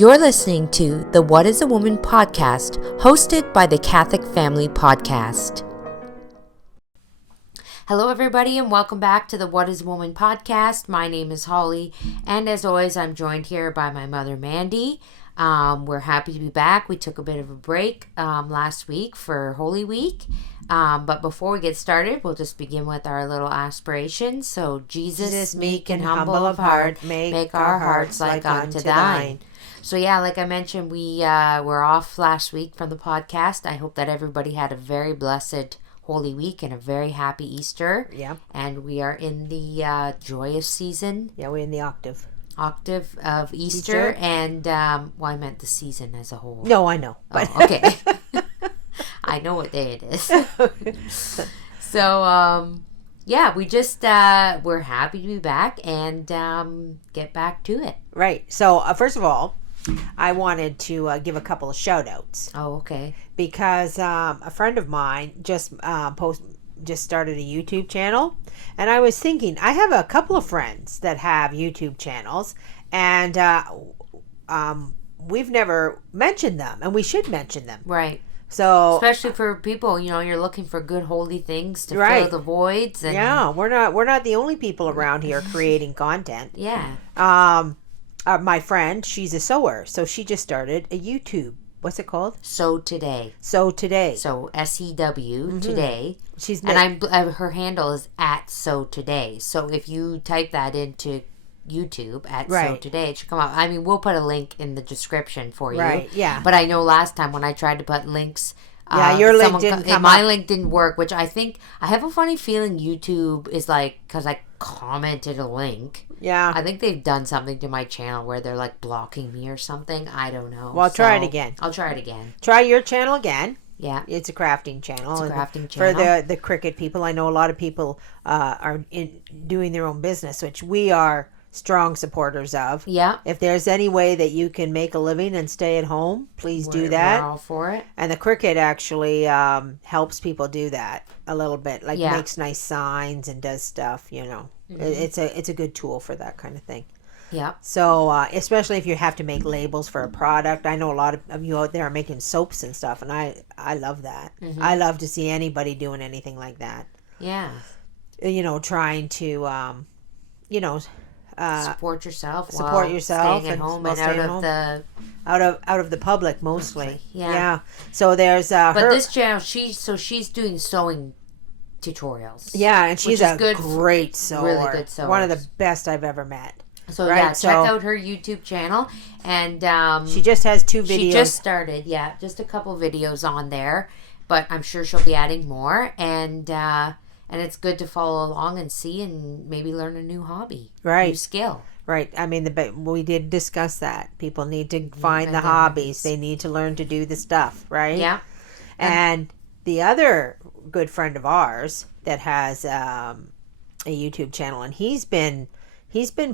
You're listening to the What is a Woman podcast, hosted by the Catholic Family Podcast. Hello, everybody, and welcome back to the What is a Woman podcast. My name is Holly, and as always, I'm joined here by my mother, Mandy. We're happy to be back. We took a bit of a break last week for Holy Week. But before we get started, we'll just begin with our little aspirations. So, Jesus, meek and humble of heart, make our hearts like unto thine. So, yeah, like I mentioned, we were off last week from the podcast. I hope that everybody had a very blessed Holy Week and a very happy Easter. Yeah. And we are in the joyous season. Yeah, we're in the octave Of Easter. And, well, I meant the season as a whole. No, I know. But okay. I know what day it is. So, yeah, we just, we're happy to be back and get back to it. Right. So, first of all, I wanted to give a couple of shout outs. Oh, okay. Because a friend of mine just started a YouTube channel. And I was thinking, I have a couple of friends that have YouTube channels. And we've never mentioned them. And we should mention them. Right. So, especially for people, you're looking for good holy things to right. fill the voids. And, yeah, we're not the only people around here creating content. Yeah. My friend, she's a sewer, so she just started a YouTube. What's it called? Sew Today. Sew Today. So SEW Today. She's and her handle is at Sew Today. So if you type that into YouTube at right. Sew Today, it should come up. I mean, we'll put a link in the description for you. Right. Yeah. But I know last time when I tried to put links. Yeah, your link didn't come my up. link didn't work, which I have a funny feeling YouTube is like, because I commented a link. Yeah. I think they've done something to my channel where they're like blocking me or something. I don't know. Well, try it again. I'll try it again. Try your channel again. Yeah. It's a crafting channel. It's a crafting channel. For the cricket people, I know a lot of people are doing their own business, which we are strong supporters of. Yeah. If there's any way that you can make a living and stay at home, please do that. We're all for it. And the cricket actually helps people do that a little bit. Like makes nice signs and does stuff, Mm-hmm. It's a good tool for that kind of thing. Yeah. So, especially if you have to make labels for a product. I know a lot of you out there are making soaps and stuff, and I love that. Mm-hmm. I love to see anybody doing anything like that. Yeah. Trying to, support yourself. Staying at home and out of the public mostly. Yeah. So there's this channel, she's doing sewing tutorials. Yeah, and she's a good, great sewer. Really good sewer. One of the best I've ever met. So check out her YouTube channel, and she just has 2 videos. She just started, just a couple videos on there, but I'm sure she'll be adding more, and it's good to follow along and see and maybe learn a new hobby, new skill. Right. I mean, we did discuss that. People need to find the hobbies. They need to learn to do the stuff, right? Yeah. And the other good friend of ours that has a YouTube channel, and he's been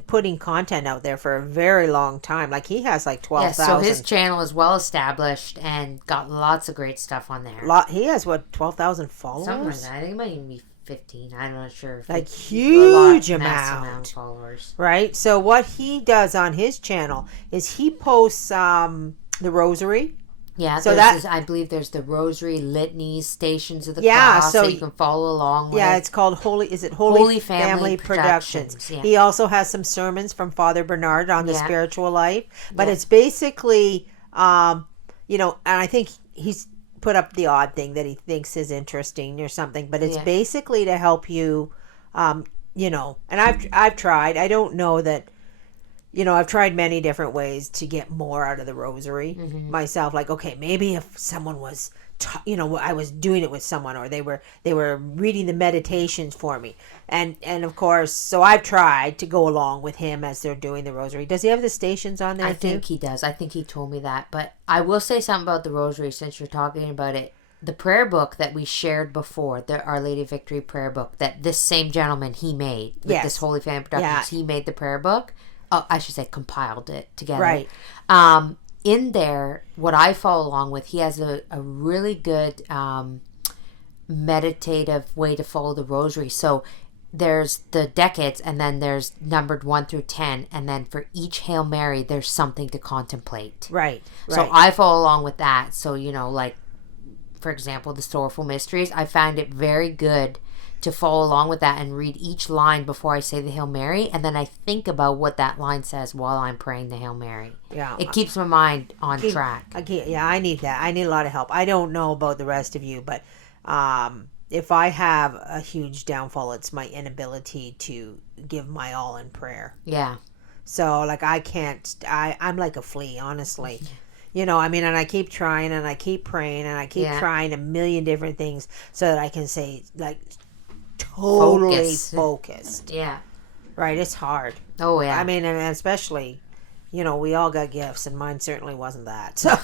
putting content out there for a very long time. Like, he has like 12,000. So his channel is well established and got lots of great stuff on there. He has 12,000 followers? Something like that. I think it might even be 15. I'm not sure. Like, huge amount of followers. Right? So what he does on his channel is he posts the rosary. Yeah, so I believe there's the rosary, litanies, stations of the cross, so you can follow along with. Yeah, it's called Holy Family Productions. Yeah. He also has some sermons from Father Bernard on the spiritual life, but it's basically, and I think he's put up the odd thing that he thinks is interesting or something, but it's basically to help you, and I've tried. I don't know that. I've tried many different ways to get more out of the rosary myself. Like, okay, maybe if someone was, I was doing it with someone, or they were reading the meditations for me, and of course, so I've tried to go along with him as they're doing the rosary. Does he have the stations on there? I think he does. I think he told me that. But I will say something about the rosary since you're talking about it. The prayer book that we shared before, the Our Lady of Victory prayer book that this same gentleman he made with this Holy Family Productions, he made the prayer book. Oh, I should say compiled it together. Right. In there, what I follow along with, he has a really good meditative way to follow the rosary. So there's the decades, and then there's numbered 1 through 10, and then for each Hail Mary there's something to contemplate. Right. So I follow along with that. So, like, for example, the Sorrowful Mysteries, I find it very good to follow along with that and read each line before I say the Hail Mary, and then I think about what that line says while I'm praying the Hail Mary. Yeah. It keeps my mind on track. I need that. I need a lot of help. I don't know about the rest of you, but if I have a huge downfall, it's my inability to give my all in prayer. Yeah. So, like, I'm like a flea, honestly. And I keep trying, and I keep praying, and I keep trying a million different things so that I can say, like, totally focused. Yeah. Right? It's hard. Oh, yeah. And especially, we all got gifts, and mine certainly wasn't that. So...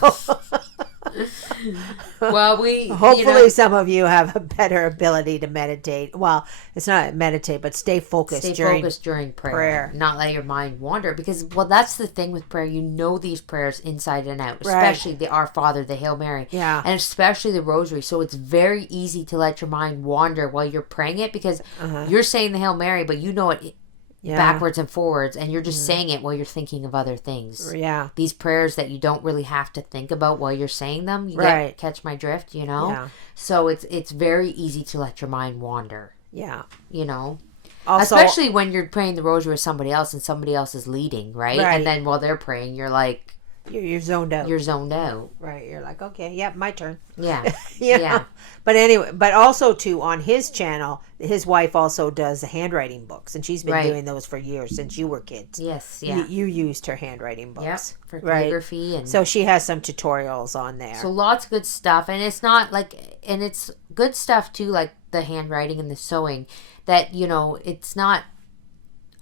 Well, hopefully some of you have a better ability to meditate. Well, it's not meditate, but stay focused during prayer. Not let your mind wander, because that's the thing with prayer. These prayers inside and out, especially the Our Father, the Hail Mary, and especially the Rosary. So it's very easy to let your mind wander while you're praying it, because you're saying the Hail Mary, but you know it backwards and forwards, and you're just saying it while you're thinking of other things. Yeah. These prayers that you don't really have to think about while you're saying them. Catch my drift, Yeah. So it's very easy to let your mind wander. Yeah. Also, especially when you're praying the Rosary with somebody else and somebody else is leading, right? And then while they're praying, you're like... You're zoned out. You're zoned out. Right. You're like, okay, my turn. Yeah. Yeah. But anyway, but also too, on his channel, his wife also does the handwriting books, and she's been doing those for years, since you were kids. Yes. Yeah. You used her handwriting books. Yep. For calligraphy. And so she has some tutorials on there. So lots of good stuff. And it's not like, and it's good stuff too, like the handwriting and the sewing, that, it's not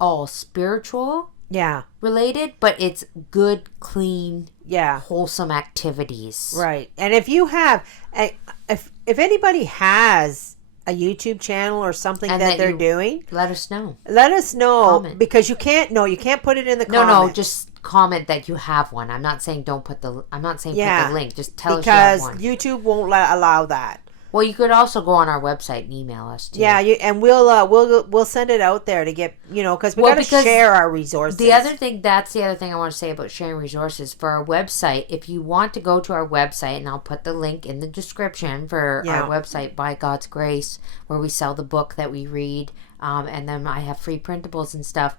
all spiritual. Yeah. Related, but it's good, clean, yeah, wholesome activities. Right. And if you have, if anybody has a YouTube channel or something that they're doing, let us know. Let us know. Comment. Because you can't put it in the comments. No, just comment that you have one. I'm not saying put the link. Just tell us you Because have one. YouTube won't allow that. Well, you could also go on our website and email us too. Yeah, and we'll send it out there to get, because we got to share our resources. That's the other thing I want to say about sharing resources for our website. If you want to go to our website, and I'll put the link in the description for our website, By God's Grace, where we sell the book that we read, and then I have free printables and stuff.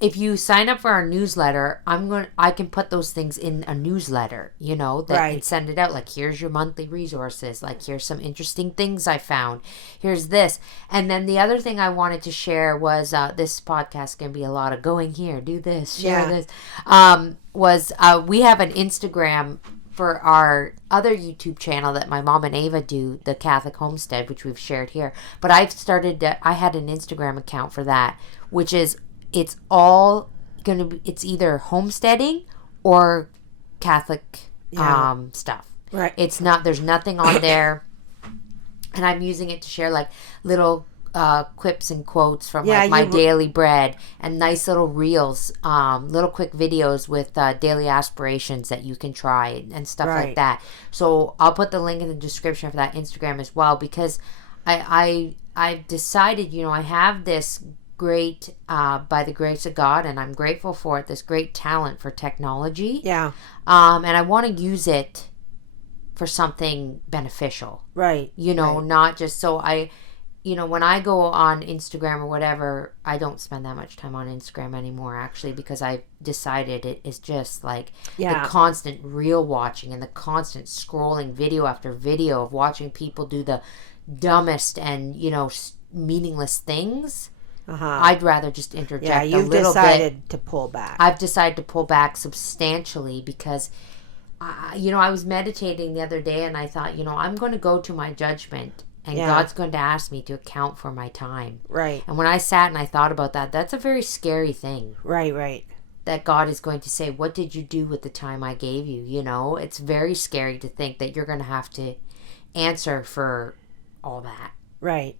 If you sign up for our newsletter, I can put those things in a newsletter, and send it out. Like, here's your monthly resources. Like, here's some interesting things I found. Here's this. And then the other thing I wanted to share was, this podcast can be a lot of going here, do this, share this. We have an Instagram for our other YouTube channel that my mom and Ava do, the Catholic Homestead, which we've shared here. But I had an Instagram account for that, which is, it's either homesteading or Catholic stuff. Right. It's not, there's nothing on there. And I'm using it to share like little quips and quotes from my daily bread, and nice little reels, little quick videos with daily aspirations that you can try and stuff like that. So I'll put the link in the description for that Instagram as well, because I've decided, I have this great, by the grace of God, and I'm grateful for it, this great talent for technology. Yeah. And I want to use it for something beneficial. Right. Not just so when I go on Instagram or whatever, I don't spend that much time on Instagram anymore, actually, because I've decided it is just like the constant reel watching and the constant scrolling video after video of watching people do the dumbest and, meaningless things. I'd rather just interject a little bit. You've decided to pull back. I've decided to pull back substantially because, I was meditating the other day and I thought, I'm going to go to my judgment and God's going to ask me to account for my time. Right. And when I sat and I thought about that, that's a very scary thing. Right. That God is going to say, what did you do with the time I gave you? It's very scary to think that you're going to have to answer for all that. Right.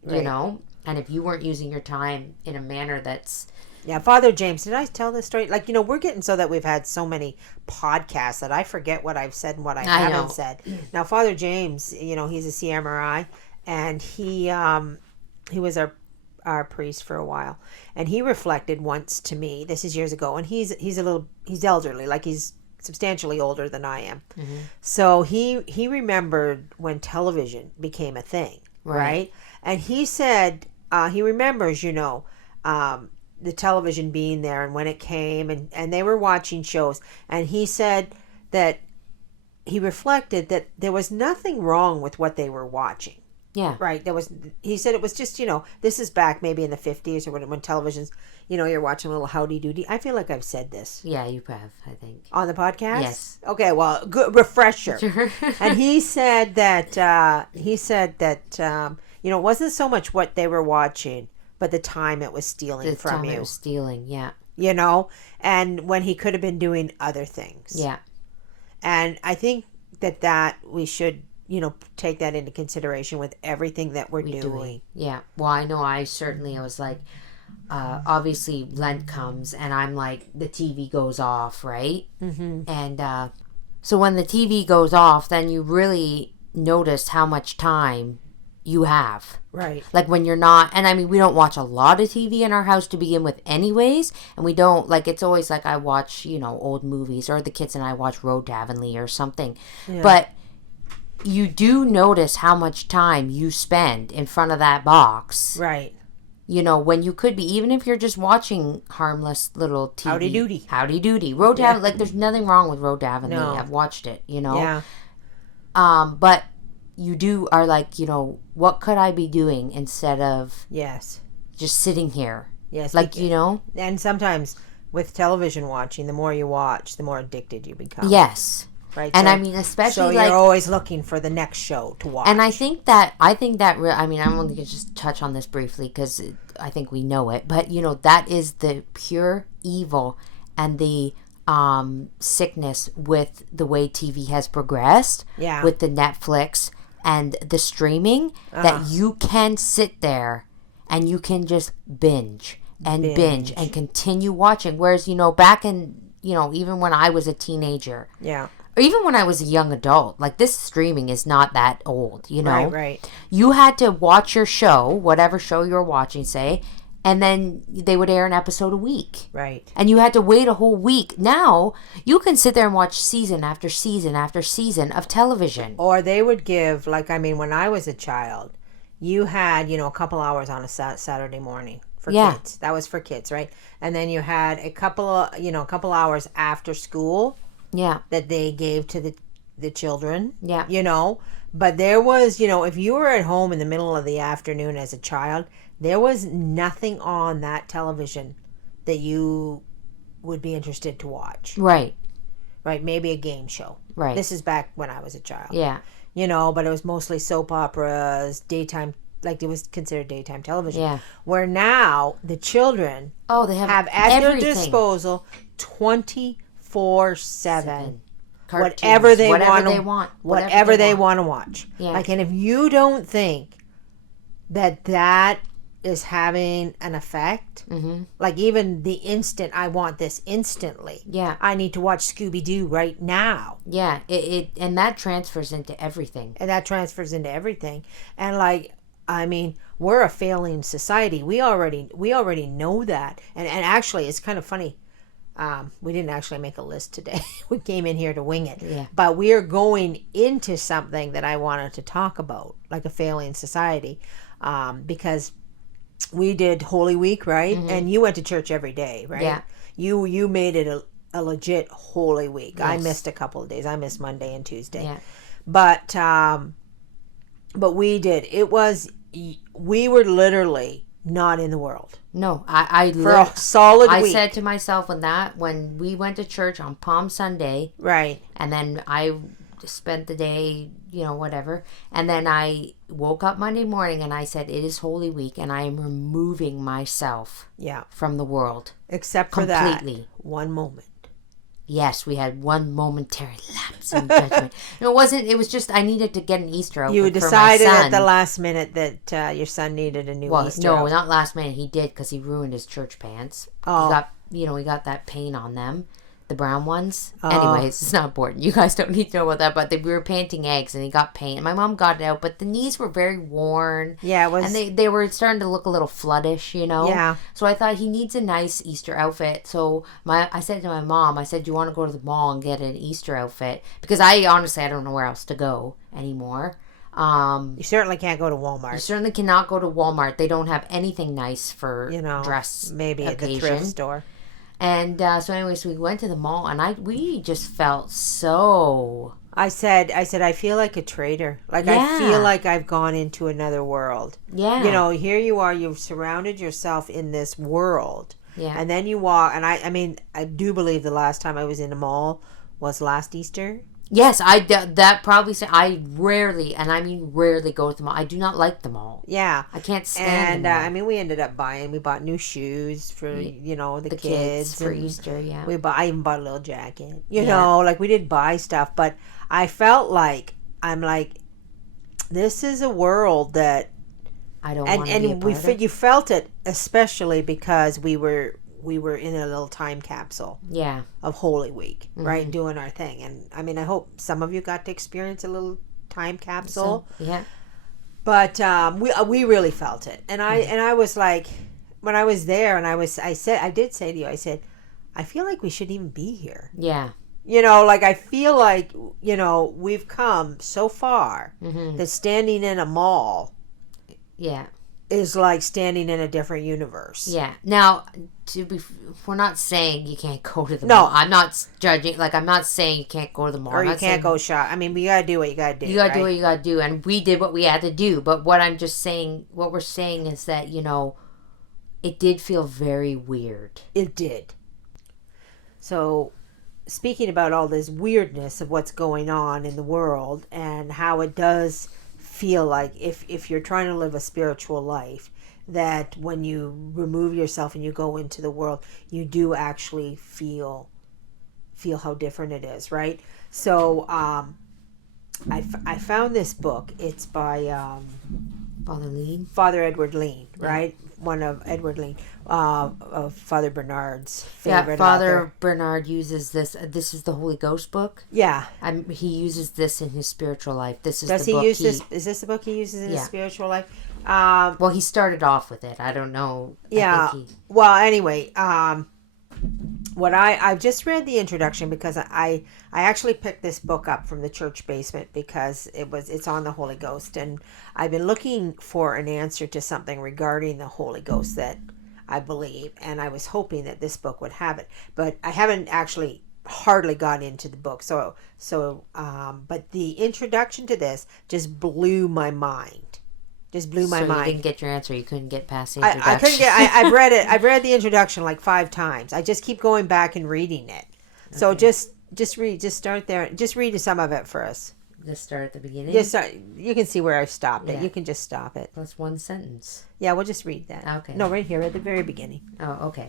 And if you weren't using your time in a manner that's... Yeah, Father James, did I tell this story? Like, we're getting so that we've had so many podcasts that I forget what I've said and what I haven't said. Now, Father James, he's a CMRI, and he was our our priest for a while, and he reflected once to me. This is years ago, and he's elderly, like he's substantially older than I am. Mm-hmm. So he remembered when television became a thing, right? And he said he remembers, the television being there and when it came, and they were watching shows, and he said that he reflected that there was nothing wrong with what they were watching. Yeah. Right. He said it was just, this is back maybe in the 50s or when television's, you're watching a little Howdy Doody. I feel like I've said this. Yeah, you have, I think. On the podcast? Yes. Okay, well, good refresher. And he said that, it wasn't so much what they were watching, but the time it was stealing from you. The time it was stealing, yeah. And when he could have been doing other things. Yeah. And I think that we should, take that into consideration with everything that we're doing. Yeah. Well, I know I was like, obviously Lent comes and I'm like, the TV goes off, right? Mm-hmm. And so when the TV goes off, then you really notice how much time you have. Right. Like when you're not, and I mean, we don't watch a lot of TV in our house to begin with anyways, and we don't, like, it's always like I watch, old movies, or the kids and I watch Road to Avonlea or something. Yeah. But you do notice how much time you spend in front of that box. Right. When you could be, even if you're just watching harmless little TV. Howdy Doody. Howdy Doody. Road to Avonlea, like, there's nothing wrong with Road to Avonlea. No. I've watched it, Yeah. But you are like, what could I be doing instead of yes, just sitting here? Yes. Like, And sometimes with television watching, the more you watch, the more addicted you become. Yes. Right. And I mean, especially so you're always looking for the next show to watch. And I think that I'm only going to just touch on this briefly because I think we know it. But, that is the pure evil and the sickness with the way TV has progressed. Yeah. With the Netflix and the streaming, that you can sit there and you can just binge and continue watching. Whereas, back in, even when I was a teenager. Yeah. Or even when I was a young adult, like, this streaming is not that old, Right. You had to watch your show, whatever show you were watching, say, and then they would air an episode a week. Right. And you had to wait a whole week. Now, you can sit there and watch season after season after season of television. Or they would give, when I was a child, you had, a couple hours on a Saturday morning for kids. That was for kids, right? And then you had a couple hours after school. Yeah. That they gave to the children. Yeah. But there was, if you were at home in the middle of the afternoon as a child, there was nothing on that television that you would be interested to watch. Right. Right. Maybe a game show. Right. This is back when I was a child. Yeah. But it was mostly soap operas, daytime, like it was considered daytime television. Yeah. Where now the children they have at everything. their disposal 24/7. Cartoons, whatever they want to watch. Yeah. And if you don't think that is having an effect, like even the instant I want this instantly. Yeah. I need to watch Scooby-Doo right now. Yeah. And that transfers into everything. And we're a failing society. We already know that. And actually it's kind of funny. We didn't actually make a list today. We came in here to wing it. Yeah. But we are going into something that I wanted to talk about, like a failing society, because we did Holy Week, right? Mm-hmm. And you went to church every day, right? Yeah. You made it a legit Holy Week. Yes. I missed a couple of days. I missed Monday and Tuesday. Yeah. But we did. We were literally not in the world. No, I for a solid week. I said to myself when we went to church on Palm Sunday, right? And then I spent the day, whatever, and then I woke up Monday morning and I said, it is Holy Week, and I am removing myself, from the world, except for completely. That one moment. Yes, we had one momentary lapse in judgment. It was just I needed to get an Easter open. You decided at the last minute that your son needed a new Easter open. Not last minute. He did because he ruined his church pants. Oh. He got that paint on them. The brown ones. Anyways, it's not important. You guys don't need to know about that. But we were painting eggs, and he got paint. My mom got it out, but the knees were very worn. Yeah, it was. And they were starting to look a little floodish, you know. Yeah. So I thought he needs a nice Easter outfit. So I said to my mom, I said, "Do you want to go to the mall and get an Easter outfit?" Because I don't know where else to go anymore. You certainly can't go to Walmart. You certainly cannot go to Walmart. They don't have anything nice for dress. Maybe occasion. At the thrift store. And so anyways, we went to the mall, and we just felt so... I said, I feel like a traitor. Like, I feel like I've gone into another world. Yeah. You know, here you are, you've surrounded yourself in this world. Yeah. And then you walk, and I mean, I do believe the last time I was in a mall was last Easter. Yes, that probably say I rarely, and I mean rarely, go to the mall. I do not like the mall. Yeah, I can't stand. And I mean, we ended up we bought new shoes for the kids for Easter. Yeah, I even bought a little jacket. You know, like we did buy stuff, but I felt like this is a world that I don't want to be a part of. You felt it especially because we were in a little time capsule of Holy Week, right? Doing our thing. And I mean, I hope some of you got to experience a little time capsule. But we really felt it. And I was like, when I was there, and I did say to you, I said, I feel like we shouldn't even be here. Yeah. You know, like I feel like, we've come so far that standing in a mall is like standing in a different universe. Yeah. Now, we're not saying you can't go to the mall. I'm not judging. Like, I'm not saying you can't go to the mall. Or you can't go shop. I mean, we gotta do what you gotta do. You gotta do what you gotta do, and we did what we had to do. But what we're saying is that it did feel very weird. It did. So, speaking about all this weirdness of what's going on in the world and how it does feel like if you're trying to live a spiritual life, that when you remove yourself and you go into the world, you do actually feel how different it is, right? So I found this book. It's by Father Edward Lean, right? One of Edward Lean, of Father Bernard's favorite Father author. Bernard uses this. This is the Holy Ghost book. Yeah. He uses this in his spiritual life. This is Does the he book use this? Is this the book he uses in his spiritual life? Well, he started off with it. I don't know. Yeah. Well, anyway, I've just read the introduction because I actually picked this book up from the church basement because it's on the Holy Ghost, and I've been looking for an answer to something regarding the Holy Ghost that I believe, and I was hoping that this book would have it, but I haven't actually hardly got into the book. But the introduction to this just blew my mind. Just blew my mind. You didn't get your answer. You couldn't get past the introduction. I couldn't get. I've read it. I've read the introduction like 5 times. I just keep going back and reading it. Okay. So just read. Just start there. Just read some of it for us. Just start at the beginning. You can see where I've stopped it. You can just stop it. That's one sentence. Yeah, we'll just read that. Okay. No, right here at the very beginning. Oh, okay.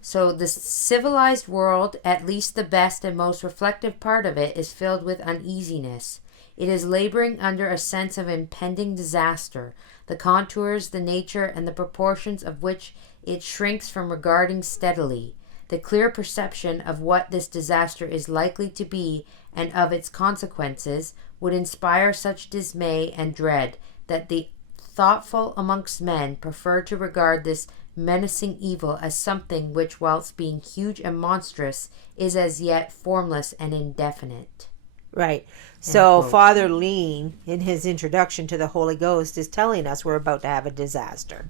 So the civilized world, at least the best and most reflective part of it, is filled with uneasiness. It is laboring under a sense of impending disaster, the contours, the nature, and the proportions of which it shrinks from regarding steadily. The clear perception of what this disaster is likely to be and of its consequences would inspire such dismay and dread that the thoughtful amongst men prefer to regard this menacing evil as something which, whilst being huge and monstrous, is as yet formless and indefinite. Right. So Father Lean, in his introduction to the Holy Ghost, is telling us we're about to have a disaster,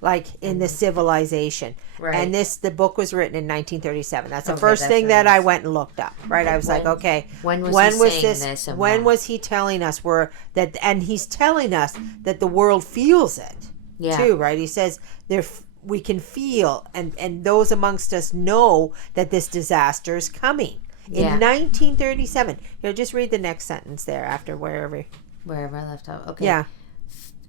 like in the civilization. Right. And the book was written in 1937. That's the first thing that I went and looked up. Right. I was like, okay, when was this? When was he telling us that? And he's telling us that the world feels it too. Right. He says we can feel, and those amongst us know that this disaster is coming. In 1937. Here, just read the next sentence there after wherever I left off. Okay. Yeah.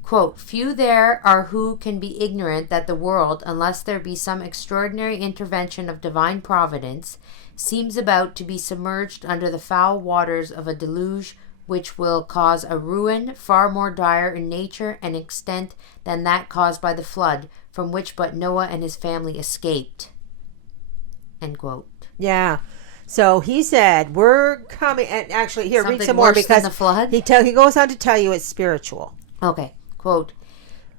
Quote, few there are who can be ignorant that the world, unless there be some extraordinary intervention of divine providence, seems about to be submerged under the foul waters of a deluge which will cause a ruin far more dire in nature and extent than that caused by the flood, from which but Noah and his family escaped. End quote. Yeah. So he said, we're coming, and actually, here, Something read some more, because the flood? he goes on to tell you it's spiritual. Okay. Quote,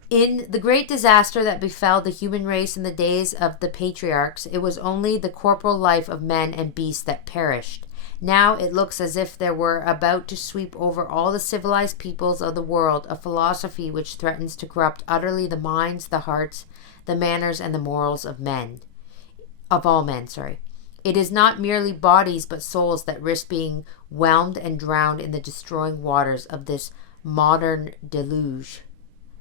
in the great disaster that befell the human race in the days of the patriarchs, it was only the corporal life of men and beasts that perished. Now it looks as if there were about to sweep over all the civilized peoples of the world a philosophy which threatens to corrupt utterly the minds, the hearts, the manners, and the morals of men. Of all men, sorry. It is not merely bodies but souls that risk being whelmed and drowned in the destroying waters of this modern deluge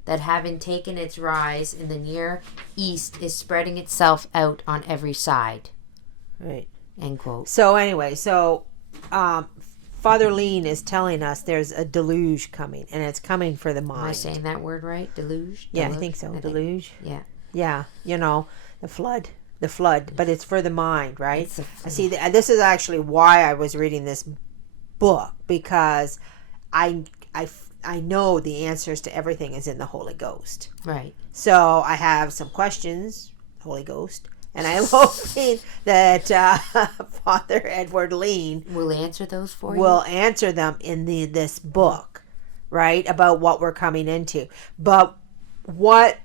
that, having taken its rise in the Near East, is spreading itself out on every side. Right. End quote. So anyway, Father Lean is telling us there's a deluge coming, and it's coming for the mind. Am I saying that word right? Deluge? Yeah, I think so. Deluge. Yeah. Yeah, the flood. But it's for the mind, right? See, this is actually why I was reading this book, because I know the answers to everything is in the Holy Ghost. Right. So I have some questions, Holy Ghost, and I'm hoping that Father Edward Lean will answer those for you. Will answer them in this book, right? About what we're coming into. But what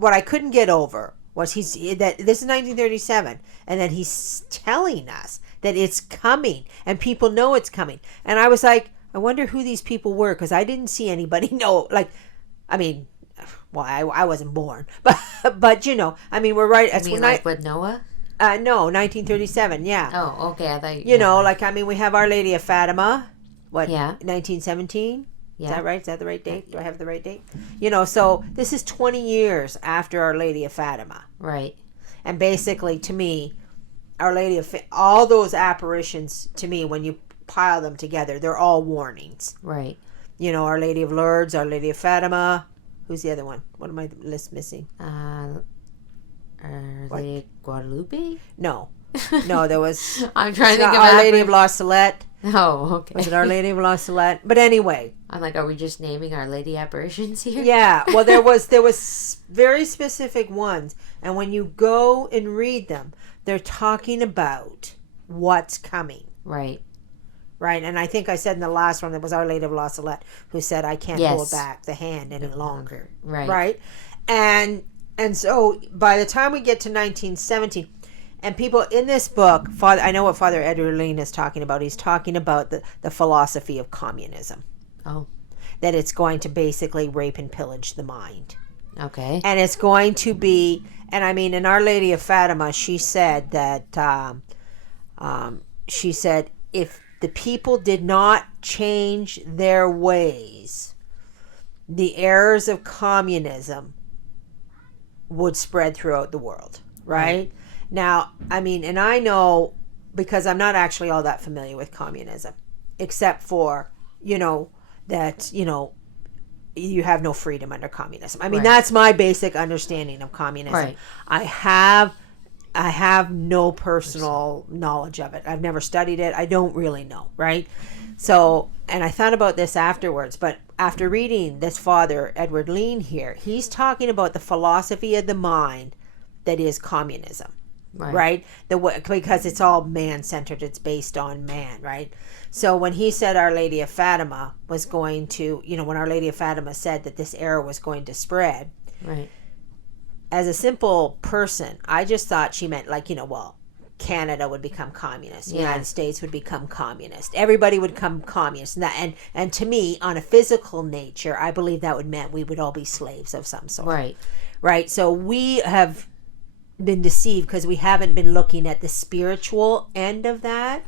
I couldn't get over was that this is 1937, and that he's telling us that it's coming, and people know it's coming. And I was like, I wonder who these people were, because I didn't see anybody know. Like, I mean, well, I wasn't born, but we're right. You mean like with Noah? No, 1937. Yeah. Oh, okay. I thought we have Our Lady of Fatima. What? Yeah. 1917. Yeah. Is that right? Is that the right date? Do I have the right date? So this is 20 years after Our Lady of Fatima. Right. And basically, to me, Our Lady of all those apparitions, to me, when you pile them together, they're all warnings. Right. Our Lady of Lourdes, Our Lady of Fatima. Who's the other one? What am I list missing? Lady of Guadalupe? No, there was. I'm trying to think of Our Lady of La Salette. Oh, okay. Was it Our Lady of La Salette? But anyway, I'm like, are we just naming Our Lady apparitions here? Yeah. Well, there was very specific ones, and when you go and read them, they're talking about what's coming. Right. Right. And I think I said in the last one, it was Our Lady of La Salette who said, I can't hold back the hand any longer. Right. Right. And so by the time we get to 1917, and people in this book, I know what Father Edward Lean is talking about. He's talking about the philosophy of communism. Oh. That it's going to basically rape and pillage the mind. Okay. And it's going to be, and I mean, in Our Lady of Fatima, she said that, if the people did not change their ways, the errors of communism would spread throughout the world, right? Now, I mean, and I know, because I'm not actually all that familiar with communism, except for, that, you have no freedom under communism. I mean, that's my basic understanding of communism. Right. I have no personal knowledge of it. I've never studied it. I don't really know, right? So, and I thought about this afterwards, but after reading this Father Edward Lean here, he's talking about the philosophy of the mind that is communism. Right? Because it's all man-centered. It's based on man, right? So when he said Our Lady of Fatima was going to, when Our Lady of Fatima said that this error was going to spread, right? As a simple person, I just thought she meant Canada would become communist, the United States would become communist, everybody would become communist, and to me, on a physical nature, I believe that would mean we would all be slaves of some sort. Right. So we have been deceived because we haven't been looking at the spiritual end of that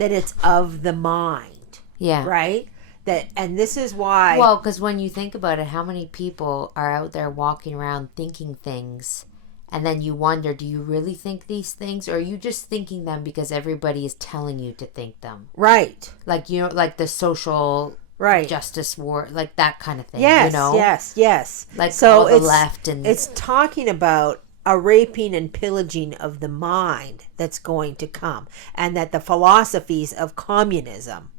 it's of the mind. Yeah. Right? And this is why... Well, because when you think about it, how many people are out there walking around thinking things, and then you wonder, do you really think these things, or are you just thinking them because everybody is telling you to think them? Right. Like, like the social... justice war, like that kind of thing. Yes, yes. Like so the left and... It's talking about a raping and pillaging of the mind that's going to come, and that the philosophies of communism,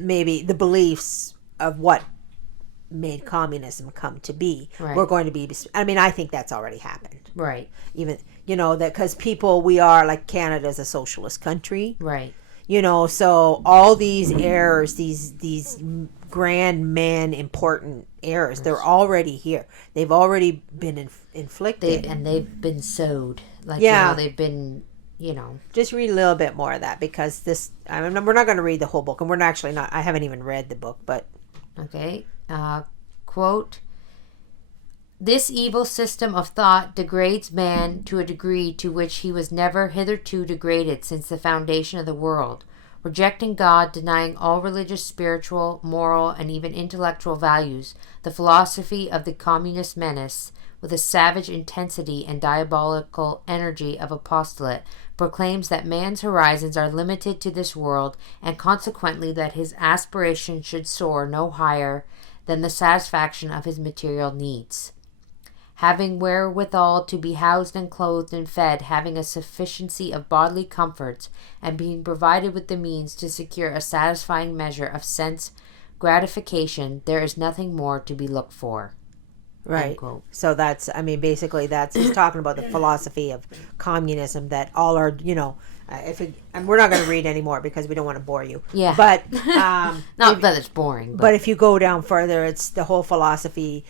maybe the beliefs of what made communism come to be, we're going to be. I mean, I think that's already happened. Right. Even that because we are like Canada's a socialist country. Right. So all these errors, these grand man important errors, they're already here. They've already been inflicted. They've been sowed. Like, they've been, Just read a little bit more of that because we're not going to read the whole book, and we're actually not. I haven't even read the book, but. Okay. Quote, "This evil system of thought degrades man to a degree to which he was never hitherto degraded since the foundation of the world. Rejecting God, denying all religious, spiritual, moral, and even intellectual values, the philosophy of the communist menace, with a savage intensity and diabolical energy of apostolate, proclaims that man's horizons are limited to this world, and consequently that his aspirations should soar no higher than the satisfaction of his material needs. Having wherewithal to be housed and clothed and fed, having a sufficiency of bodily comforts, and being provided with the means to secure a satisfying measure of sense gratification, there is nothing more to be looked for." Right. So that's, basically he's talking about the philosophy of communism, that all are, and we're not going to read anymore because we don't want to bore you. Yeah. But not that it's boring. But if you go down further, it's the whole philosophy: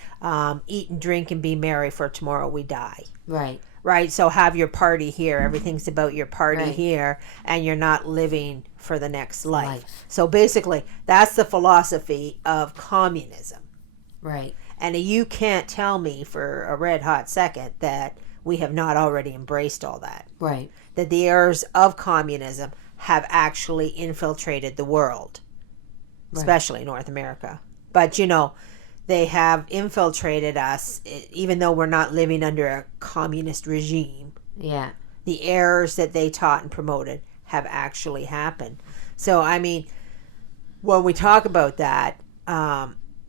eat and drink and be merry, for tomorrow we die. Right. Right. So have your party here. Everything's about your party here, and you're not living for the next life. So basically, that's the philosophy of communism. Right. And you can't tell me for a red hot second that we have not already embraced all that. Right. That the errors of communism have actually infiltrated the world, especially North America. But, they have infiltrated us, even though we're not living under a communist regime. Yeah. The errors that they taught and promoted have actually happened. So, when we talk about that,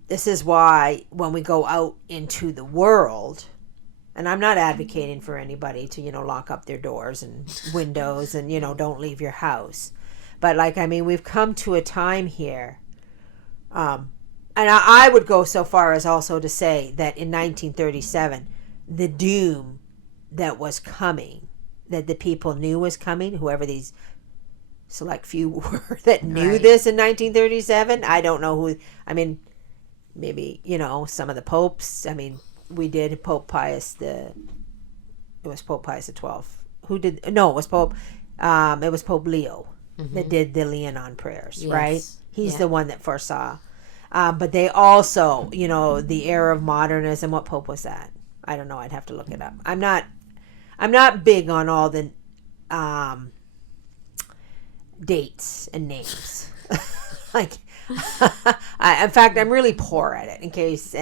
this is why when we go out into the world, and I'm not advocating for anybody to, lock up their doors and windows and, don't leave your house. But we've come to a time here. And I would go so far as also to say that in 1937, the doom that was coming, that the people knew was coming, whoever these select few were that knew this in 1937, I don't know who, maybe, some of the popes. We did Pope Pius it was Pope Pius XII. Who did? No, it was Pope Leo that did the Leonon prayers, right? He's the one that foresaw. But they also, the era of modernism. What pope was that? I don't know. I'd have to look it up. I'm not big on all the dates and names. In fact, I'm really poor at it. In case we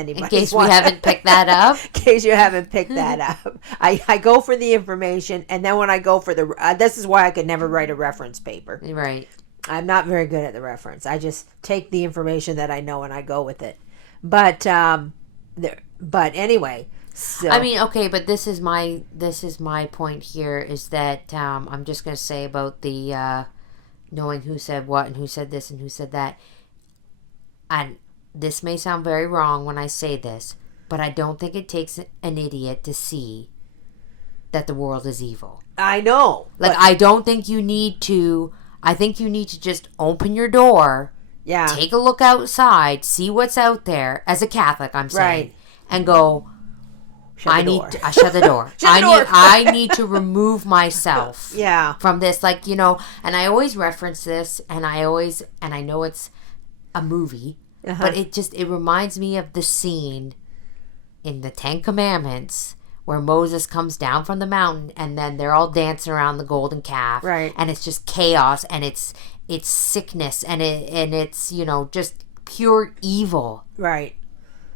haven't picked that up. In case you haven't picked that up, I go for the information, and then when I go for this is why I could never write a reference paper. Right. I'm not very good at the reference. I just take the information that I know and I go with it. But anyway. So. Okay, but this is my point here is that I'm just going to say about the knowing who said what and who said this and who said that. And this may sound very wrong when I say this, but I don't think it takes an idiot to see that the world is evil. I know. I don't think you need to. I think you need to just open your door. Yeah. Take a look outside, see what's out there. As a Catholic, I'm saying, and go. I shut the door. I need to remove myself. From this, and I always reference this, and I know it's a movie, but it reminds me of the scene in the Ten Commandments where Moses comes down from the mountain, and then they're all dancing around the golden calf, right? And it's just chaos, and it's sickness, and it's just pure evil, right?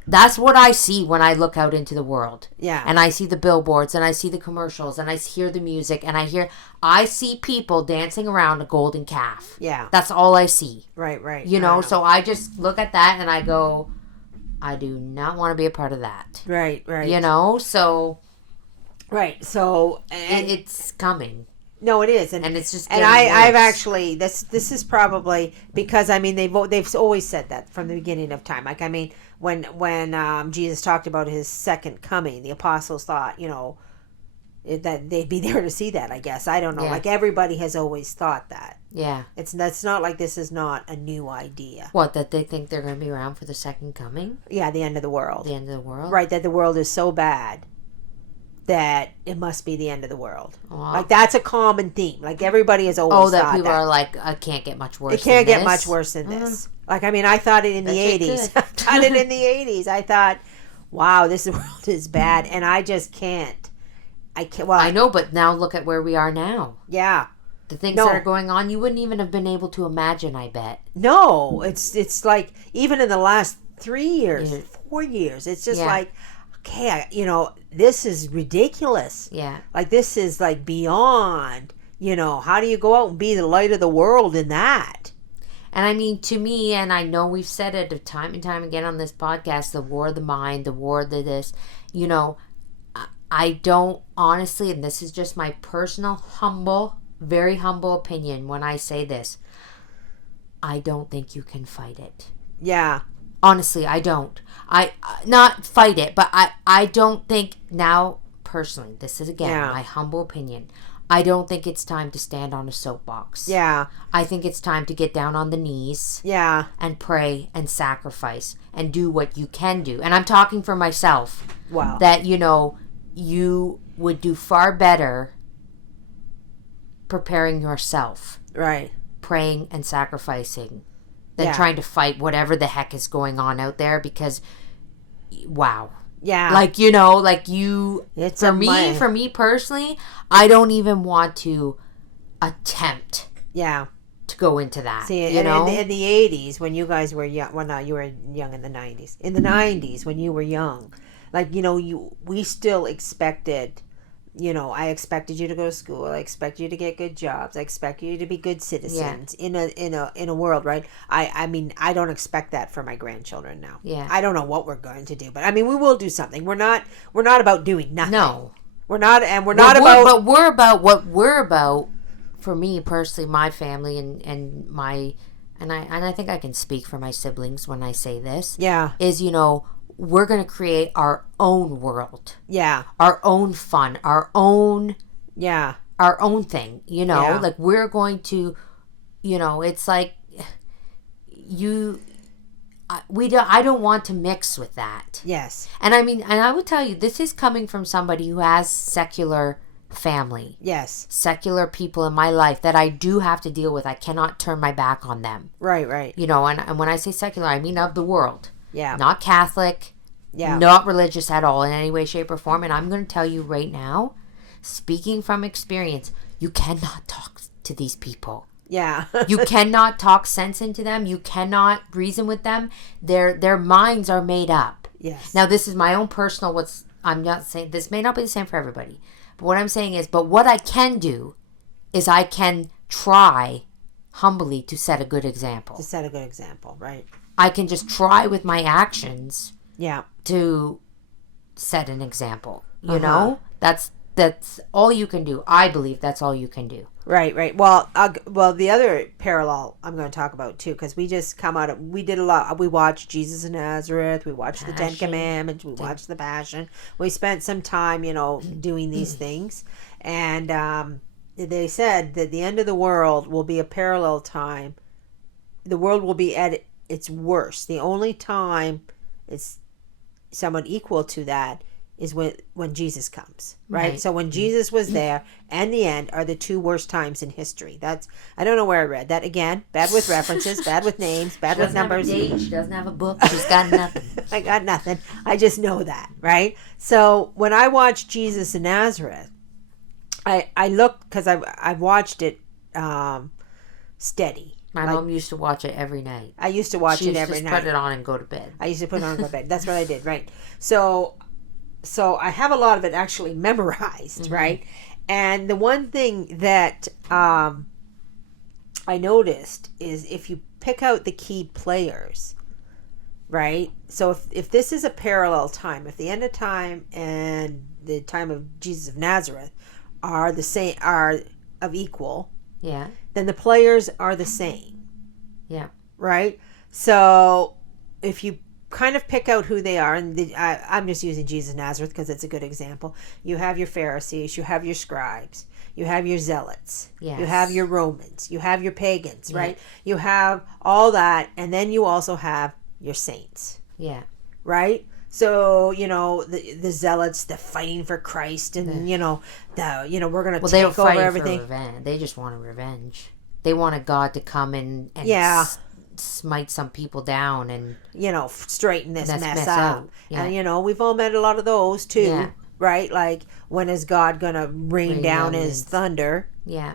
That's what I see when I look out into the world. Yeah. And I see the billboards, and I see the commercials, and I hear the music, and I see people dancing around a golden calf. Yeah. That's all I see. Right. So I just look at that and I go, I do not want to be a part of that. Right. So. Right. So. It's coming. No, it is, and it's just. And I've actually this is probably because they've always said that from the beginning of time. When Jesus talked about his second coming, the apostles thought, that they'd be there to see that, I guess. I don't know. Like everybody has always thought that. Yeah. That's not like this is not a new idea. What, that they think they're going to be around for the second coming? Yeah, the end of the world. The end of the world? Right, that the world is so bad that it must be the end of the world. Wow. Like that's a common theme. Like everybody has always thought that. People are like, I can't get much worse than this. It can't get much worse than this. Like, I mean, I thought it in the 80s. I thought it in the 80s. I thought, wow, this world is bad. And I just can't. I can't. Well, I know, but now look at where we are now. Yeah. The things that are going on, you wouldn't even have been able to imagine, I bet. No. It's like, even in the last 3 years, 4 years, it's just like, okay, this is ridiculous. Yeah. Like, this is like beyond, how do you go out and be the light of the world in that? And I mean, to me, and I know we've said it time and time again on this podcast, the war of the mind, the war of this, I don't honestly, and this is just my personal, very humble opinion when I say this, I don't think you can fight it. Yeah. Honestly, I don't. I not fight it, but I don't think now, personally, this is again my humble opinion, I don't think it's time to stand on a soapbox. Yeah. I think it's time to get down on the knees. Yeah. And pray and sacrifice and do what you can do. And I'm talking for myself. Wow. That, you would do far better preparing yourself. Right. Praying and sacrificing than trying to fight whatever the heck is going on out there, because wow. Yeah. Like, it's for me personally, I don't even want to attempt to go into that. See, in the 80s, when you guys were young, well, no, you were young in the 90s. In the 90s, when you were young, like, we still expected, I expected you to go to school. I expect you to get good jobs. I expect you to be good citizens in a world, right? I mean, I don't expect that for my grandchildren now. Yeah. I don't know what we're going to do, but I mean, we will do something. We're not about doing nothing. No. We're not about. But we're about what we're about. For me personally, my family and I think I can speak for my siblings when I say this. Yeah. Is we're going to create our own world. Yeah. Our own fun. Our own. Yeah. Our own thing. Like we're going to. It's like I don't want to mix with that. Yes. And I mean, and I would tell you, this is coming from somebody who has secular family. Yes. Secular people in my life that I do have to deal with. I cannot turn my back on them. Right, right. And when I say secular, I mean of the world. Yeah. Not Catholic. Yeah. Not religious at all in any way, shape, or form. And I'm going to tell you right now, speaking from experience, you cannot talk to these people. Yeah. You cannot talk sense into them. You cannot reason with them. Their minds are made up. Yes. Now, this is my own personal, I'm not saying, this may not be the same for everybody. But what I'm saying is, but what I can do is I can try humbly to set a good example. To set a good example, right. I can just try with my actions. Yeah. To set an example. You know? That's all you can do. I believe that's all you can do. Right, right. Well, the other parallel I'm going to talk about too, because we just we did a lot. We watched Jesus of Nazareth. We watched the Ten Commandments. We watched the Passion. We spent some time, doing these things, and they said that the end of the world will be a parallel time. The world will be at its worst. The only time it's somewhat equal to that is when Jesus comes, right? So when Jesus was there and the end are the two worst times in history. I don't know where I read that. Again, bad with references, bad with names, bad with numbers. She doesn't have a book. She's got nothing. I got nothing. I just know that, right? So when I watched Jesus of Nazareth, I looked, because I've watched it steady. My mom used to watch it every night. I used to watch it every night. Put it on and go to bed. I used to put it on and go to bed. That's what I did, right? So I have a lot of it actually memorized, right? And the one thing that I noticed is if you pick out the key players, right? So if this is a parallel time, if the end of time and the time of Jesus of Nazareth are the same, are of equal, then the players are the same. Yeah. Right? So if you kind of pick out who they are, and I'm just using Jesus of Nazareth because it's a good example. You have your Pharisees, you have your scribes, you have your zealots, you have your Romans, you have your pagans, right? You have all that, and then you also have your saints. Yeah. Right? So, the zealots, they're fighting for Christ, and, we're going to take over everything. For revenge. They just want a revenge. They wanted God to come and smite some people down and, straighten this mess out. Yeah. And, we've all met a lot of those, too. Yeah. Right? Like, when is God going to rain down his thunder? Yeah.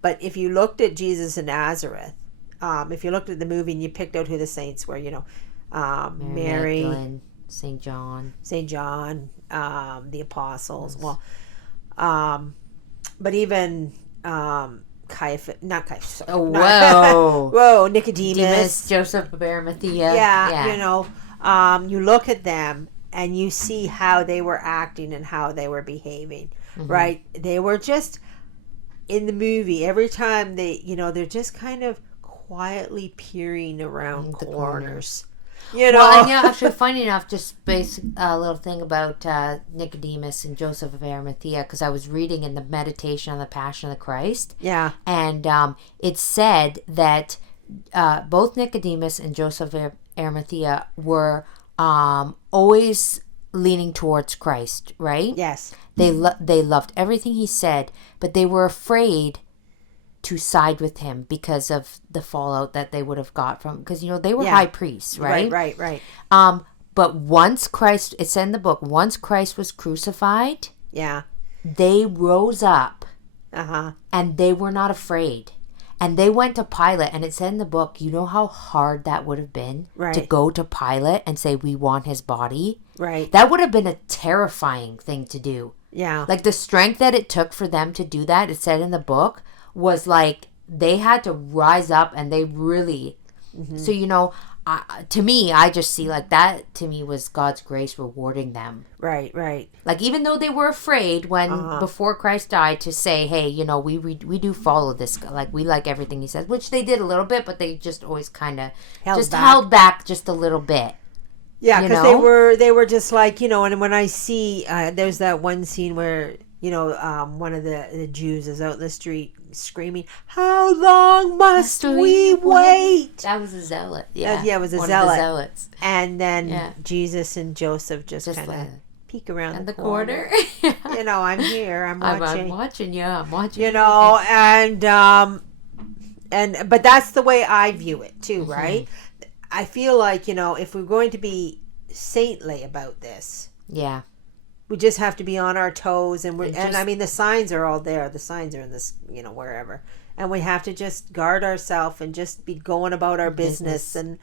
But if you looked at Jesus of Nazareth, if you looked at the movie and you picked out who the saints were, Mary Magdalene, St. John, the apostles. Well, but even Caiaphas, not Caiaphas. Whoa, Nicodemus, Joseph of Arimathea. Yeah. You look at them and you see how they were acting and how they were behaving. Mm-hmm. Right? They were just in the movie. Every time they're just kind of quietly peering around corners. Well, and actually, funny enough, just basic little thing about Nicodemus and Joseph of Arimathea, because I was reading in the Meditation on the Passion of the Christ. Yeah. And it said that both Nicodemus and Joseph of Arimathea were always leaning towards Christ, right? Yes. They loved everything he said, but they were afraid to side with him because of the fallout that they would have got from, because they were high priests, right? Right. But once Christ, it's in the book, once Christ was crucified, they rose up, and they were not afraid, and they went to Pilate, and it said in the book, you know how hard that would have been to go to Pilate and say we want his body, right? That would have been a terrifying thing to do. Yeah, like the strength that it took for them to do that, it said in the book, was like they had to rise up, and they really so to me, I just see like that to me was God's grace rewarding them, right. Like even though they were afraid when before Christ died to say, hey, we do follow this guy, like we like everything he says, which they did a little bit, but they just always kind of held back just a little bit. Yeah, because they were just like, and when I see there's that one scene where one of the Jews is out in the street screaming, "How long must we wait?" That was a zealot. Yeah, it was a one zealot. Of the zealots. And then Jesus and Joseph just kind of peek around the corner. I'm here. I'm watching. I'm watching. Yeah, I'm watching. And but that's the way I view it too, right? I feel like if we're going to be saintly about this, we just have to be on our toes, and I mean the signs are all there. The signs are in this, wherever, and we have to just guard ourselves and just be going about our business and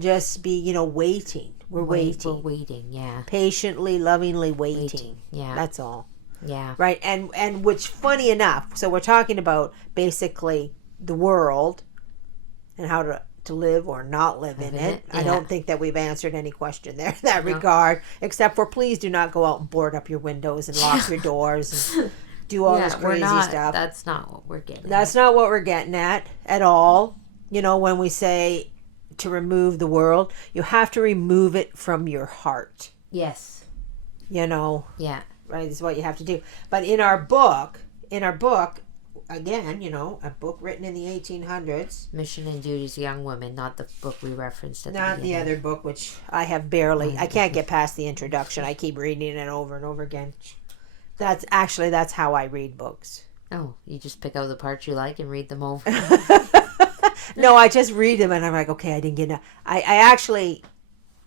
just be waiting. We're waiting. Yeah. Patiently, lovingly waiting. Yeah. That's all. Yeah. Right. And which, funny enough, so we're talking about basically the world and how to live or not live in it. Yeah. I don't think that we've answered any question there in that regard, except for please do not go out and board up your windows and lock your doors and do all this crazy stuff. That's not what we're getting That's not what we're getting at all. When we say to remove the world, you have to remove it from your heart. Yes. Yeah. Right, is what you have to do. But in our book, again, a book written in the 1800s. Mission and Duties of Young Women, not the book we referenced at Not the other book, which I have barely. I can't get past the introduction. I keep reading it over and over again. That's how I read books. Oh, you just pick out the parts you like and read them over? No, I just read them and I'm like, okay, I didn't get enough. I actually,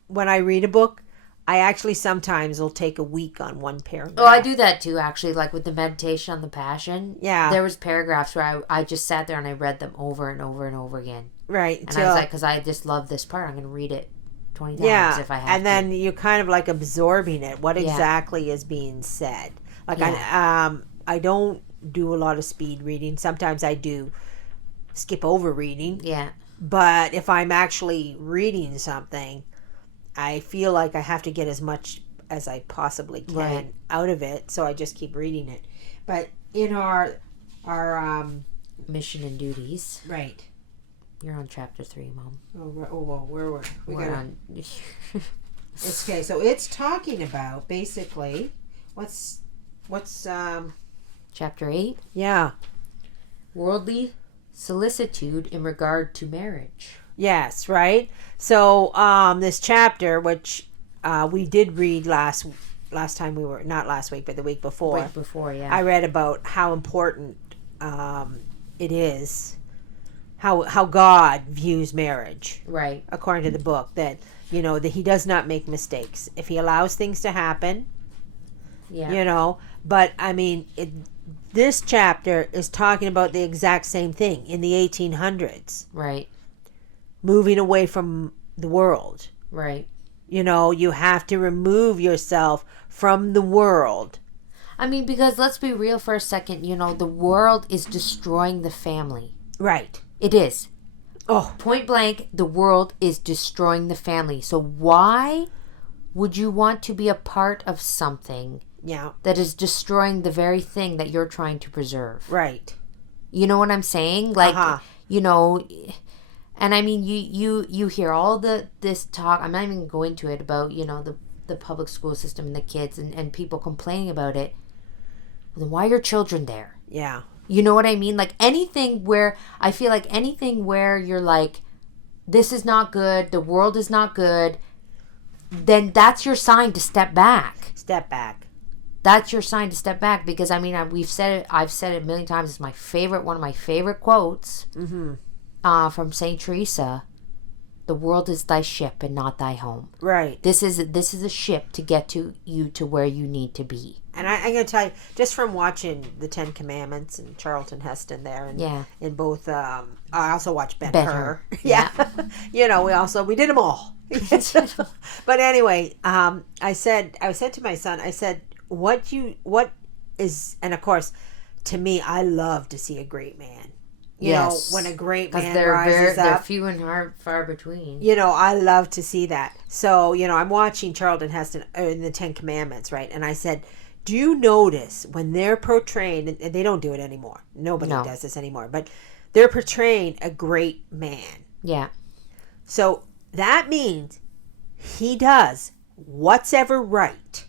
when I read a book, I actually sometimes will take a week on one paragraph. Oh, I do that too, actually. Like with the Meditation on the Passion. Yeah. There was paragraphs where I just sat there and I read them over and over and over again. Right. And I was like, because I just love this part, I'm going to read it 20 times if I have to. And then you're kind of like absorbing it. What exactly is being said? Like I don't do a lot of speed reading. Sometimes I do skip over reading. Yeah. But if I'm actually reading something, I feel like I have to get as much as I possibly can out of it, so I just keep reading it. But in our Mission and Duties, right, You're on chapter 3, Mom. Well, where were we? We're on. Okay, so it's talking about basically what's chapter 8? Yeah. Worldly solicitude in regard to marriage. Yes, right? So this chapter, which we did read last time we were, not last week, but the week before. Week before, yeah. I read about how important it is, how God views marriage. Right. According to the book, that, that he does not make mistakes. If he allows things to happen, but I mean, this chapter is talking about the exact same thing in the 1800s. Right. Moving away from the world. Right. You have to remove yourself from the world. I mean, because let's be real for a second, the world is destroying the family. Right. It is. Oh. Point blank, the world is destroying the family. So why would you want to be a part of something that is destroying the very thing that you're trying to preserve? Right. You know what I'm saying? Like, and I mean, you hear all this talk. I'm not even going to go into it about, the public school system and the kids and people complaining about it. Then why are your children there? Yeah. You know what I mean? Like anything where you're like, this is not good, the world is not good, then that's your sign to step back. Step back. That's your sign to step back, because I mean, I've said it a million times. It's one of my favorite quotes from Saint Teresa. The world is thy ship and not thy home. Right. This is a ship to get you to where you need to be. And I'm going to tell you, just from watching the 10 Commandments and Charlton Heston there, and in both, I also watched Ben-Hur. Yeah. we did them all. But anyway, I said to my son, what is, and of course, to me, I love to see a great man. When a great man rises up. They're few and far between. I love to see that. So, I'm watching Charlton Heston in the 10 Commandments, right? And I said, do you notice when they're portraying, and they don't do it anymore. Nobody does this anymore. But they're portraying a great man. Yeah. So that means he does what's ever right.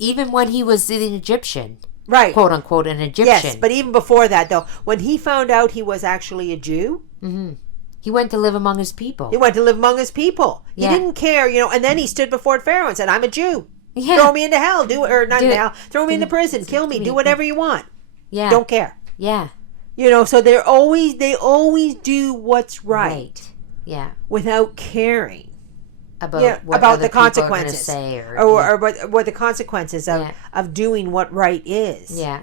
Even when he was an Egyptian. Right. Quote unquote, an Egyptian. Yes, but even before that, though, when he found out he was actually a Jew, he went to live among his people. He didn't care, and then he stood before Pharaoh and said, I'm a Jew. Yeah. Throw me into hell. Throw me into prison. Kill me. Do whatever you want. Yeah. Don't care. Yeah. So they always do what's right. Yeah. Without caring. About the consequences, say or what the consequences of doing what right is. Yeah,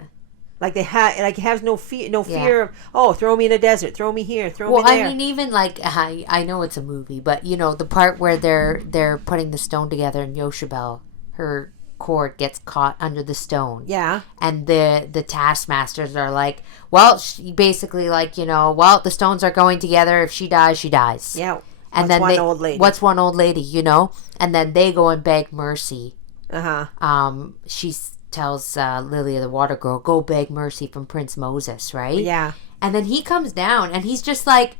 like he has no fear of throw me in a desert, throw me here, throw me there. Well, I mean, even like I know it's a movie, but the part where they're putting the stone together and Yoshabel, her cord gets caught under the stone. Yeah, and the taskmasters are like, well, she basically like the stones are going together. If she dies, she dies. Yeah. And what's one old lady? And then they go and beg mercy. She tells Lily the water girl, go beg mercy from Prince Moses, right? Yeah. And then he comes down and he's just like,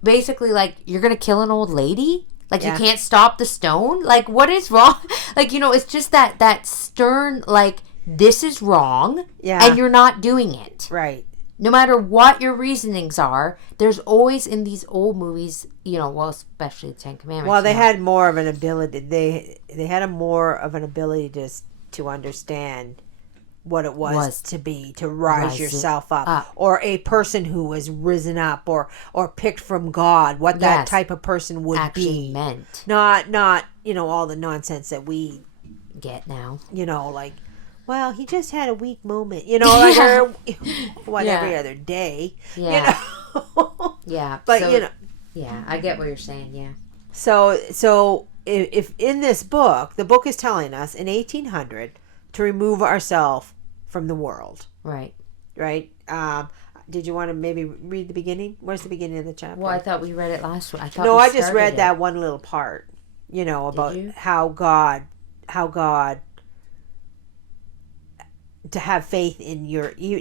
basically like, you're gonna kill an old lady? Like, you can't stop the stone? Like, what is wrong? Like, it's just that stern, like, this is wrong. Yeah. And you're not doing it. Right. No matter what your reasonings are, there's always in these old movies, especially the 10 Commandments. Well, they had more of an ability. They had more of an ability to understand what it was to rise yourself up, or a person who was risen up or picked from God. What that type of person would actually be meant. Not all the nonsense that we get now. Like. Well, he just had a weak moment, like every other day, Yeah. Yeah. But, Yeah, I get what you're saying, yeah. So if in this book, the book is telling us in 1800 to remove ourselves from the world. Right. Right? Did you want to maybe read the beginning? Where's the beginning of the chapter? Well, I thought we read it last week. I just read that one little part, about how God to have faith in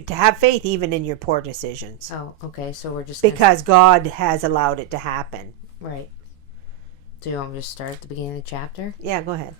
to have faith even in your poor decisions. Oh, okay. So we're just because God has allowed it to happen. Right. Do you want me to start at the beginning of the chapter? Yeah, go ahead.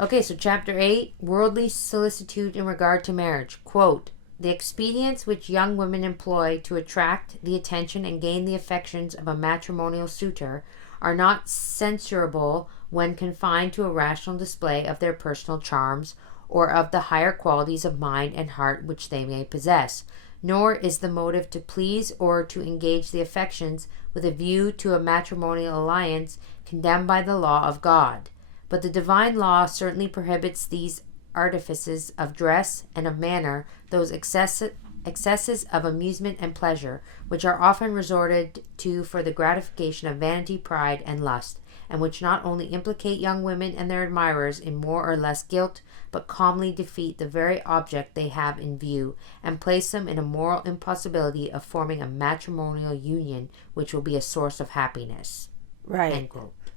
Okay, so chapter 8, worldly solicitude in regard to marriage. Quote, the expedients which young women employ to attract the attention and gain the affections of a matrimonial suitor are not censurable when confined to a rational display of their personal charms or of the higher qualities of mind and heart which they may possess, nor is the motive to please or to engage the affections with a view to a matrimonial alliance condemned by the law of God. But the divine law certainly prohibits these artifices of dress and of manner, those excesses of amusement and pleasure, which are often resorted to for the gratification of vanity, pride, and lust, and which not only implicate young women and their admirers in more or less guilt, but calmly defeat the very object they have in view, and place them in a moral impossibility of forming a matrimonial union which will be a source of happiness. Right.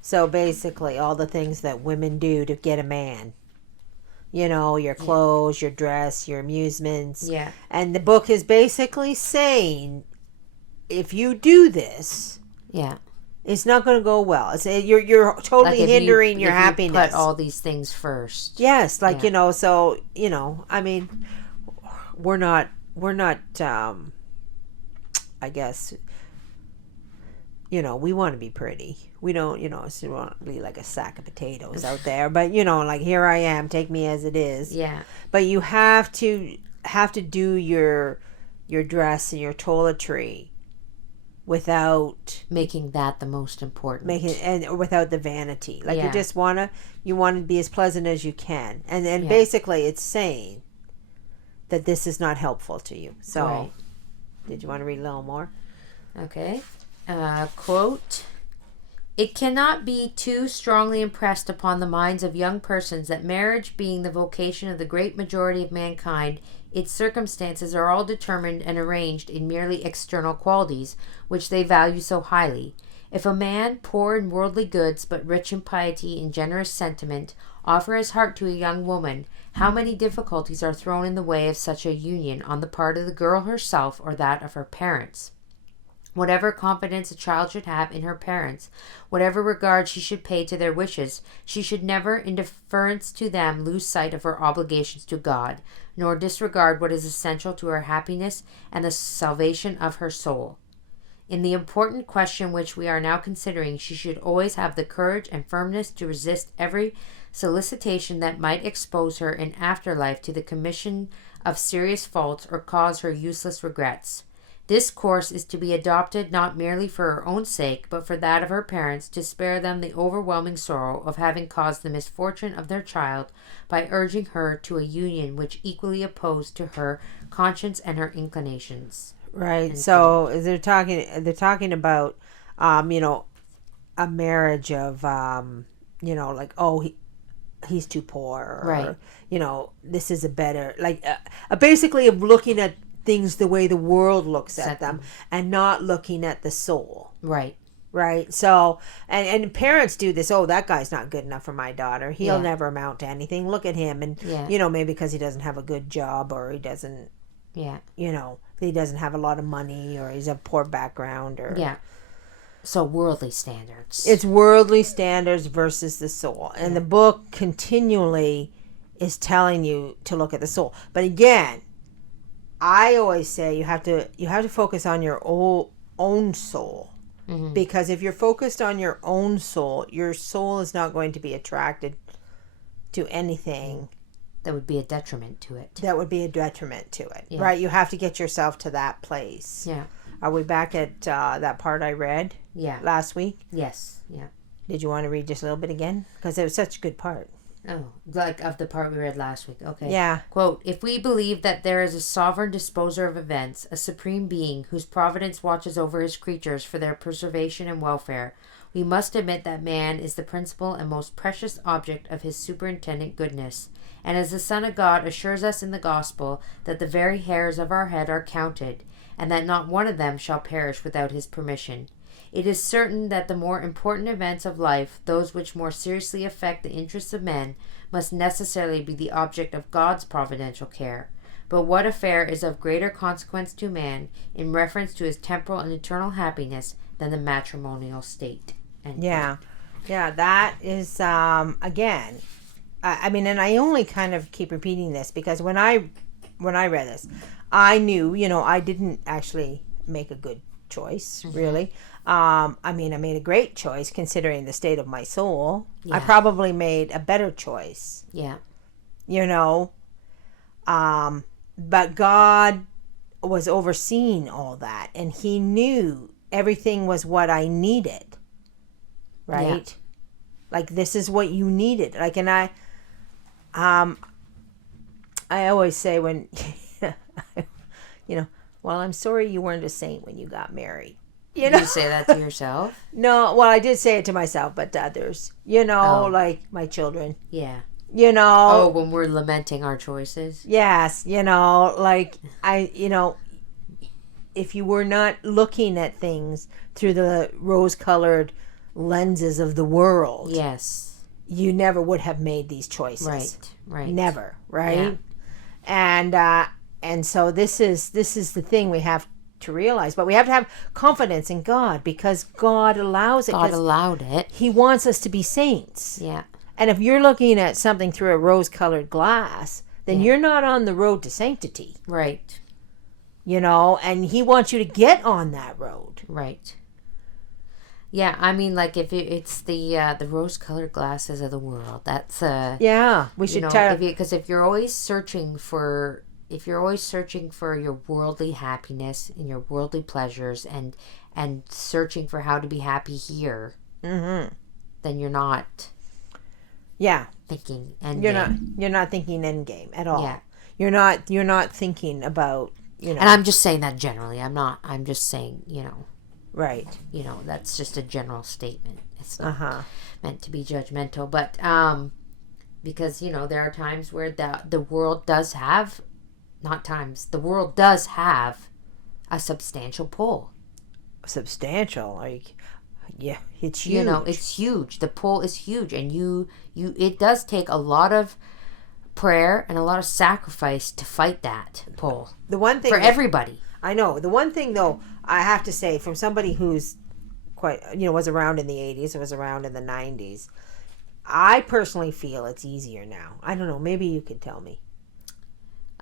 So basically, all the things that women do to get a man. You know, your clothes, your dress, your amusements. Yeah. And the book is basically saying, if you do this, it's not going to go well. It's you're totally hindering your happiness. You put all these things first. Yes, so I mean, we're not. I guess. We want to be pretty. We don't, so we want to be like a sack of potatoes out there. But, like, here I am, take me as it is. Yeah. But you have to do your dress and your toiletry without making that the most important. And without the vanity. Like, you just want to be as pleasant as you can. And then basically it's saying that this is not helpful to you. So, Did you want to read a little more? Okay. Quote, it cannot be too strongly impressed upon the minds of young persons that marriage being the vocation of the great majority of mankind, its circumstances are all determined and arranged in merely external qualities, which they value so highly. If a man, poor in worldly goods, but rich in piety and generous sentiment, offer his heart to a young woman, how many difficulties are thrown in the way of such a union on the part of the girl herself or that of her parents. Whatever confidence a child should have in her parents, whatever regard she should pay to their wishes, she should never, in deference to them, lose sight of her obligations to God, nor disregard what is essential to her happiness and the salvation of her soul. In the important question which we are now considering, she should always have the courage and firmness to resist every solicitation that might expose her in after life to the commission of serious faults or cause her useless regrets. This course is to be adopted not merely for her own sake, but for that of her parents, to spare them the overwhelming sorrow of having caused the misfortune of their child by urging her to a union which equally opposed to her conscience and her inclinations. Right. So they're talking about, a marriage of, like, he's too poor, or, right. This is a better, like, basically of looking at things the way the world looks at them and not looking at the soul. Right. Right. So, and parents do this. Oh, that guy's not good enough for my daughter. He'll never amount to anything. Look at him. And, maybe because he doesn't have a good job, or he doesn't, he doesn't have a lot of money, or he's a poor background, or. Yeah. So worldly standards. It's worldly standards versus the soul. And the book continually is telling you to look at the soul. But again, I always say you have to focus on your own soul, because if you're focused on your own soul, your soul is not going to be attracted to anything that would be a detriment to it. Right? You have to get yourself to that place. Yeah. Are we back at that part I read? Last week. Yes. Yeah. Did you want to read just a little bit again? Because it was such a good part. Oh, like of the part we read last week. Okay. Yeah. Quote, if we believe that there is a sovereign disposer of events, a supreme being whose providence watches over his creatures for their preservation and welfare, we must admit that man is the principal and most precious object of his superintendent goodness. And as the Son of God assures us in the gospel that the very hairs of our head are counted, and that not one of them shall perish without his permission. It is certain that the more important events of life, those which more seriously affect the interests of men, must necessarily be the object of God's providential care. But what affair is of greater consequence to man in reference to his temporal and eternal happiness than the matrimonial state? Yeah. Yeah, that is, again, I mean, and I only kind of keep repeating this because when I read this, I knew, I didn't actually make a good choice, really. I mean, I made a great choice considering the state of my soul. Yeah. I probably made a better choice. Yeah. But God was overseeing all that, and He knew everything was what I needed. Right? Yeah. Like, this is what you needed. Like, and I always say when, well, I'm sorry you weren't a saint when you got married. You say that to yourself? No, well, I did say it to myself, but to others, like my children. Yeah. Oh, when we're lamenting our choices. Yes, like if you were not looking at things through the rose-colored lenses of the world. Yes. You never would have made these choices. Right. Never, right? Yeah. And so this is the thing we have to realize, but we have to have confidence in God because God allows it. God allowed it. He wants us to be saints. Yeah. And if you're looking at something through a rose-colored glass, then you're not on the road to sanctity. Right. And He wants you to get on that road. Right. Yeah, I mean, like, if it's the rose-colored glasses of the world, that's we should try because if you're always searching for your worldly happiness and your worldly pleasures and searching for how to be happy here, then you're not thinking endgame. You're not thinking endgame at all. Yeah. You're not thinking about And I'm just saying that generally. I'm just saying, Right. That's just a general statement. It's not meant to be judgmental. But because, there are times where the world does have, the world does have a substantial pull. Substantial? It's huge. It's huge. The pull is huge. And it does take a lot of prayer and a lot of sacrifice to fight that pull. The one thing for everybody. I know. The one thing, though, I have to say, from somebody who's quite, was around in the 80s, was around in the 90s, I personally feel it's easier now. I don't know. Maybe you could tell me.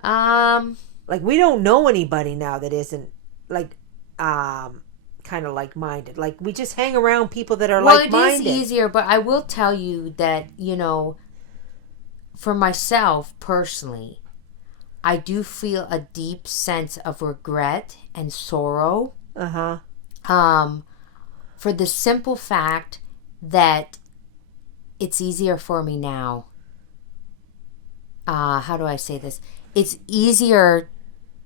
Like, we don't know anybody now that isn't, like, kind of like-minded. Like, we just hang around people that are like-minded. Well, it is easier, but I will tell you that, for myself, personally, I do feel a deep sense of regret and sorrow. For the simple fact that it's easier for me now. How do I say this? It's easier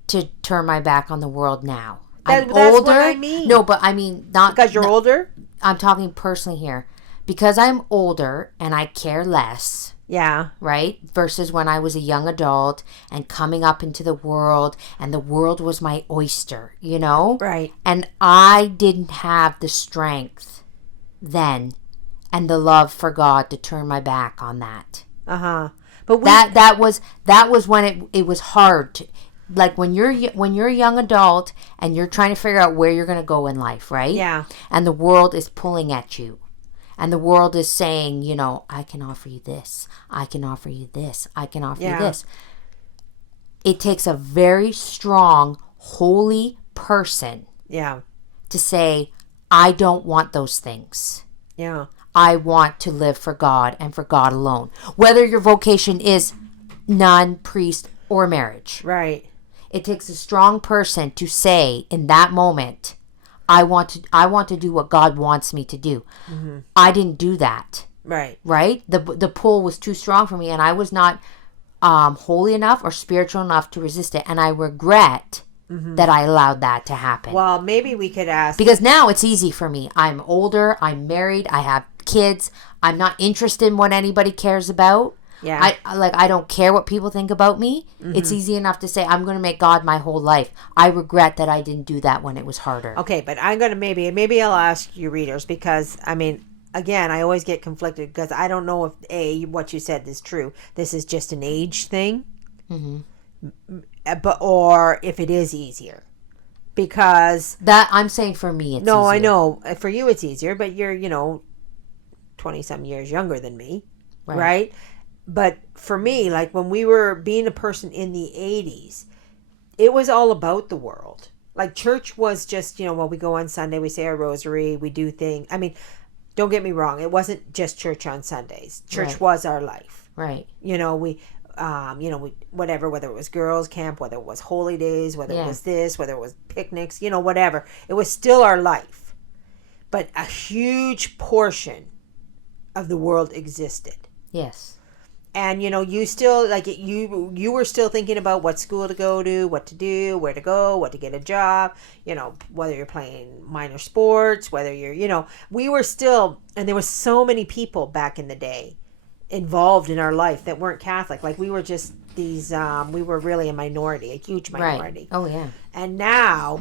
to turn my back on the world now. I'm older. That's what I mean. No, but I mean not because you're older. I'm talking personally here. Because I'm older and I care less. Yeah. Right? Versus when I was a young adult and coming up into the world and the world was my oyster, Right. And I didn't have the strength then and the love for God to turn my back on that. But that was when it was hard to, like when you're a young adult and you're trying to figure out where you're going to go in life, right? Yeah. And the world is pulling at you. And the world is saying, I can offer you this. I can offer you this. I can offer you this. It takes a very strong, holy person to say, I don't want those things. Yeah. I want to live for God and for God alone. Whether your vocation is nun, priest, or marriage. Right. It takes a strong person to say in that moment, I want to do what God wants me to do. Mm-hmm. I didn't do that. Right. Right? The pull was too strong for me, and I was not holy enough or spiritual enough to resist it. And I regret that I allowed that to happen. Well, maybe we could ask. Because now it's easy for me. I'm older. I'm married. I have kids. I'm not interested in what anybody cares about. Yeah. I don't care what people think about me. Mm-hmm. It's easy enough to say, I'm going to make God my whole life. I regret that I didn't do that when it was harder. Okay, but I'm going to maybe I'll ask you readers because, I mean, again, I always get conflicted because I don't know if, what you said is true. This is just an age thing. Mm-hmm. but or if it is easier. Because that I'm saying for me it's no, easier. I know for you it's easier, but you're 20 some years younger than me, right? But for me, like when we were being a person in the 80s, it was all about the world. Like church was just well, we go on Sunday, we say our rosary, we do things. I mean, don't get me wrong, it wasn't just church on Sundays. Church was our life, right? We whatever, whether it was girls' camp, whether it was holy days, whether it was this, whether it was picnics, whatever. It was still our life. But a huge portion of the world existed. Yes. And, you still, like, you were still thinking about what school to go to, what to do, where to go, what to get a job, whether you're playing minor sports, whether you're, we were still, and there were so many people back in the day involved in our life that weren't Catholic. Like we were just these we were really a minority, a huge minority. Right. Oh yeah. And now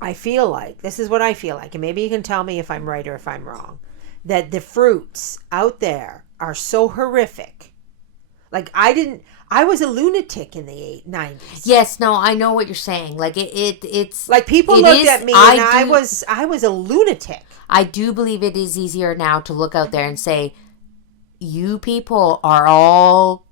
I feel like, this is what I feel like, and maybe you can tell me if I'm right or if I'm wrong, that the fruits out there are so horrific. Like I was a lunatic in the 90s. Yes, no, I know what you're saying. Like it's like people looked at me and I was a lunatic. I do believe it is easier now to look out there and say, you people are all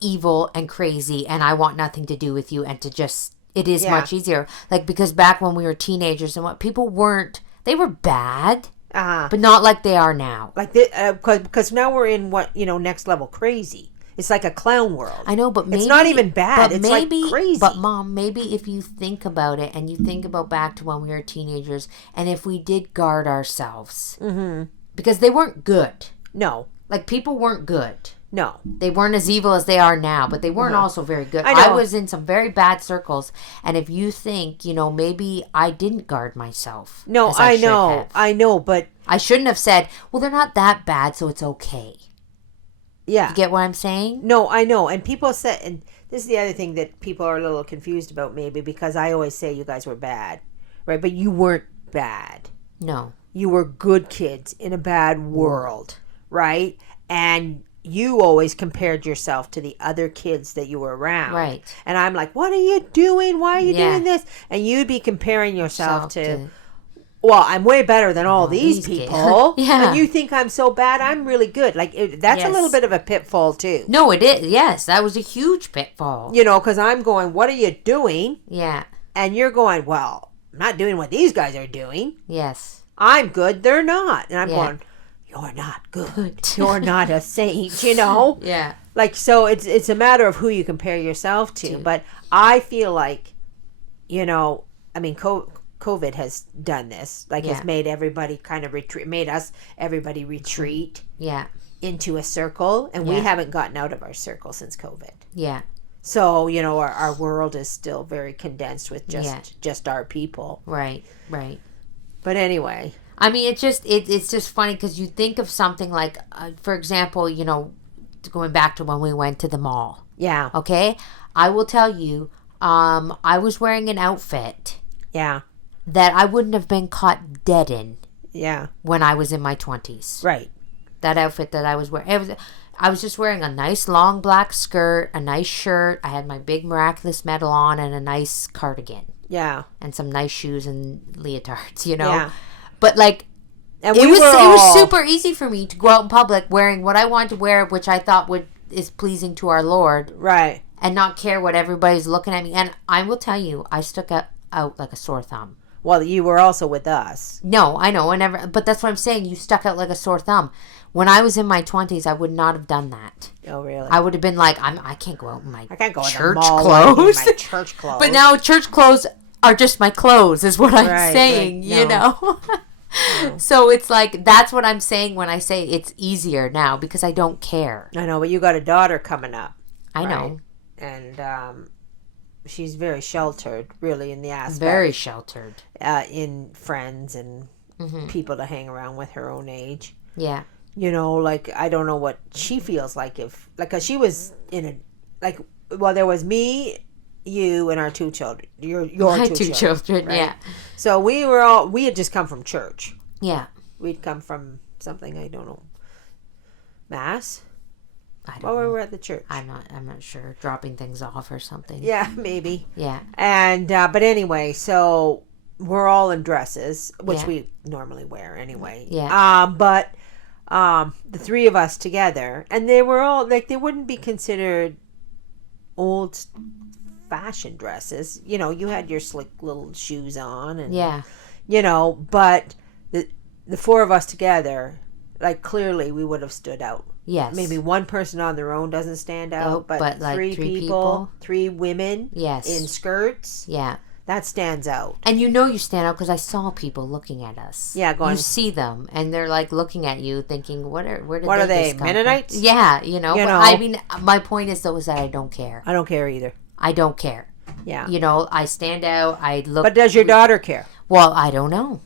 evil and crazy and I want nothing to do with you, and to just, it is much easier. Like, because back when we were teenagers and what, people weren't, they were bad, but not like they are now. Like, because now we're in what, next level crazy. It's like a clown world. I know, but maybe... It's not even bad. It's like crazy. But Mom, maybe if you think about it and you think about back to when we were teenagers, and if we did guard ourselves, because they weren't good. No. Like, people weren't good. No. They weren't as evil as they are now, but they weren't also very good. I was in some very bad circles, and if you think, maybe I didn't guard myself. No, I know, but... I shouldn't have said, well, they're not that bad, so it's okay. Yeah. You get what I'm saying? No, I know. And people said, and this is the other thing that people are a little confused about maybe, because I always say you guys were bad, right? But you weren't bad. No. You were good kids in a bad world. Right? And you always compared yourself to the other kids that you were around. Right. And I'm like, what are you doing? Why are you doing this? And you'd be comparing yourself to, well, I'm way better than all these people. Yeah. And you think I'm so bad, I'm really good. Like, that's a little bit of a pitfall, too. No, it is. Yes, that was a huge pitfall. Because I'm going, what are you doing? Yeah. And you're going, well, I'm not doing what these guys are doing. Yes. I'm good, they're not. And I'm going, you're not good. You're not a saint, Yeah. Like, so it's a matter of who you compare yourself to. But I feel like, I mean, COVID has done this. Like, it's made everybody kind of retreat, everybody retreat into a circle. And we haven't gotten out of our circle since COVID. Yeah. So, our world is still very condensed with just our people. Right, right. But anyway... I mean, it's just funny because you think of something like, for example, going back to when we went to the mall. Yeah. Okay? I will tell you, I was wearing an outfit. Yeah. That I wouldn't have been caught dead in. Yeah. When I was in my 20s. Right. That outfit that I was wearing. I was just wearing a nice long black skirt, a nice shirt. I had my big miraculous medal on and a nice cardigan. Yeah. And some nice shoes and leotards, Yeah. But like, and it was super easy for me to go out in public wearing what I wanted to wear, which I thought is pleasing to our Lord, right? And not care what everybody's looking at me. And I will tell you, I stuck out like a sore thumb. Well, you were also with us. No, I know, but that's what I'm saying. You stuck out like a sore thumb. When I was in my 20s, I would not have done that. Oh, really? I would have been like, I can't go out in my church clothes. My church clothes. But now church clothes are just my clothes, is what I'm saying. Right. No. So it's like, that's what I'm saying when I say it's easier now, because I don't care. I know, but you got a daughter coming up. I know. And she's very sheltered, really, in the aspect. Very sheltered. In friends and people to hang around with her own age. Yeah. Like, I don't know what she feels like because she was there was me, you, and our two children. Your two children, right? Yeah. So we had just come from church. Yeah. We'd come from something, I don't know, Mass? I don't Well, know. we were at the church. I'm not sure. Dropping things off or something. Yeah, maybe. Yeah. And but anyway, so we're all in dresses, which Yeah. we normally wear anyway. Yeah. But the three of us together, and they were all like, they wouldn't be considered old fashioned dresses. You know, you had your slick little shoes on, and Yeah. you know, but the four of us together, like, clearly we would have stood out. Yes. Maybe one person on their own doesn't stand out, Oh, but like three people, three women, yes, in skirts, yeah, that stands out. And you stand out because I saw people looking at us. Yeah, going. You see them, and they're like looking at you, thinking, "Where did they Mennonites?" From? Yeah, you know. I mean, my point is though is that I don't care. I don't care either. I don't care. Yeah. You know, I stand out. I look. But does your daughter care? Well, I don't know.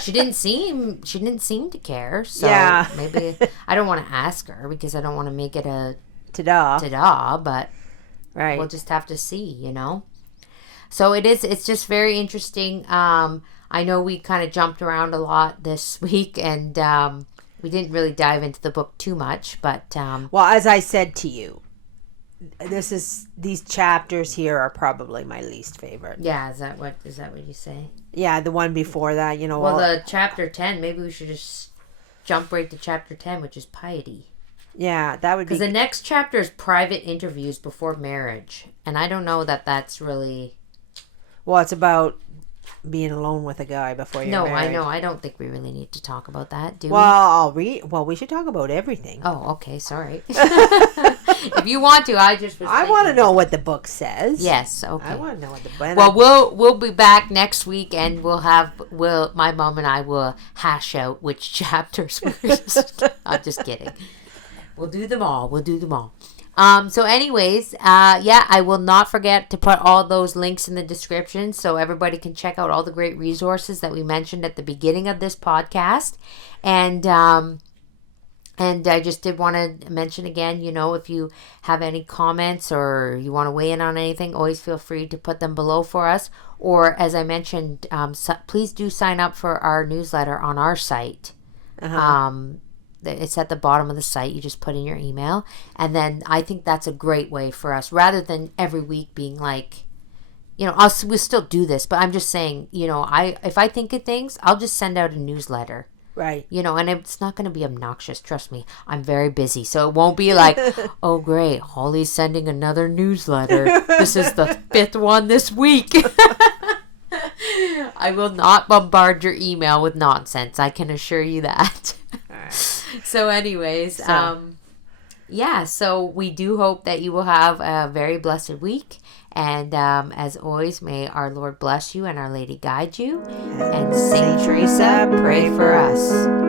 She didn't seem to care. So yeah. Maybe I don't want to ask her because I don't want to make it a ta-da, but right. We'll just have to see, you know. So it's just very interesting. I know we kind of jumped around a lot this week, and we didn't really dive into the book too much, but well, as I said to you, these chapters here are probably my least favorite. Yeah, is that what you say? Yeah, the one before that, you know. Well, the chapter 10, maybe we should just jump right to chapter 10, which is piety. Yeah, that would be. Because the next chapter is private interviews before marriage, and I don't know that that's really. Well, it's about being alone with a guy before you're married. No, I know. I don't think we really need to talk about that, do we? Well, we should talk about everything. Oh, okay. Sorry. If you want to, I want to know what the book says. Yes. Okay. I want to know what the book. Well, we'll be back next week, and my mom and I will hash out which chapters. I'm just kidding. We'll do them all. So anyways, I will not forget to put all those links in the description so everybody can check out all the great resources that we mentioned at the beginning of this podcast. And I just did want to mention again, you know, if you have any comments or you want to weigh in on anything, always feel free to put them below for us. Or as I mentioned, please do sign up for our newsletter on our site. Uh-huh. It's at the bottom of the site. You just put in your email. And then I think that's a great way for us, rather than every week being like, you know, we'll still do this, but I'm just saying, you know, if I think of things, I'll just send out a newsletter. Right. You know, and it's not going to be obnoxious. Trust me. I'm very busy. So it won't be like, oh, great, Holly's sending another newsletter. This is the 5th one this week. I will not bombard your email with nonsense. I can assure you that. All right. So anyways, so we do hope that you will have a very blessed week. And as always, may our Lord bless you and Our Lady guide you. And Saint Teresa, pray for us.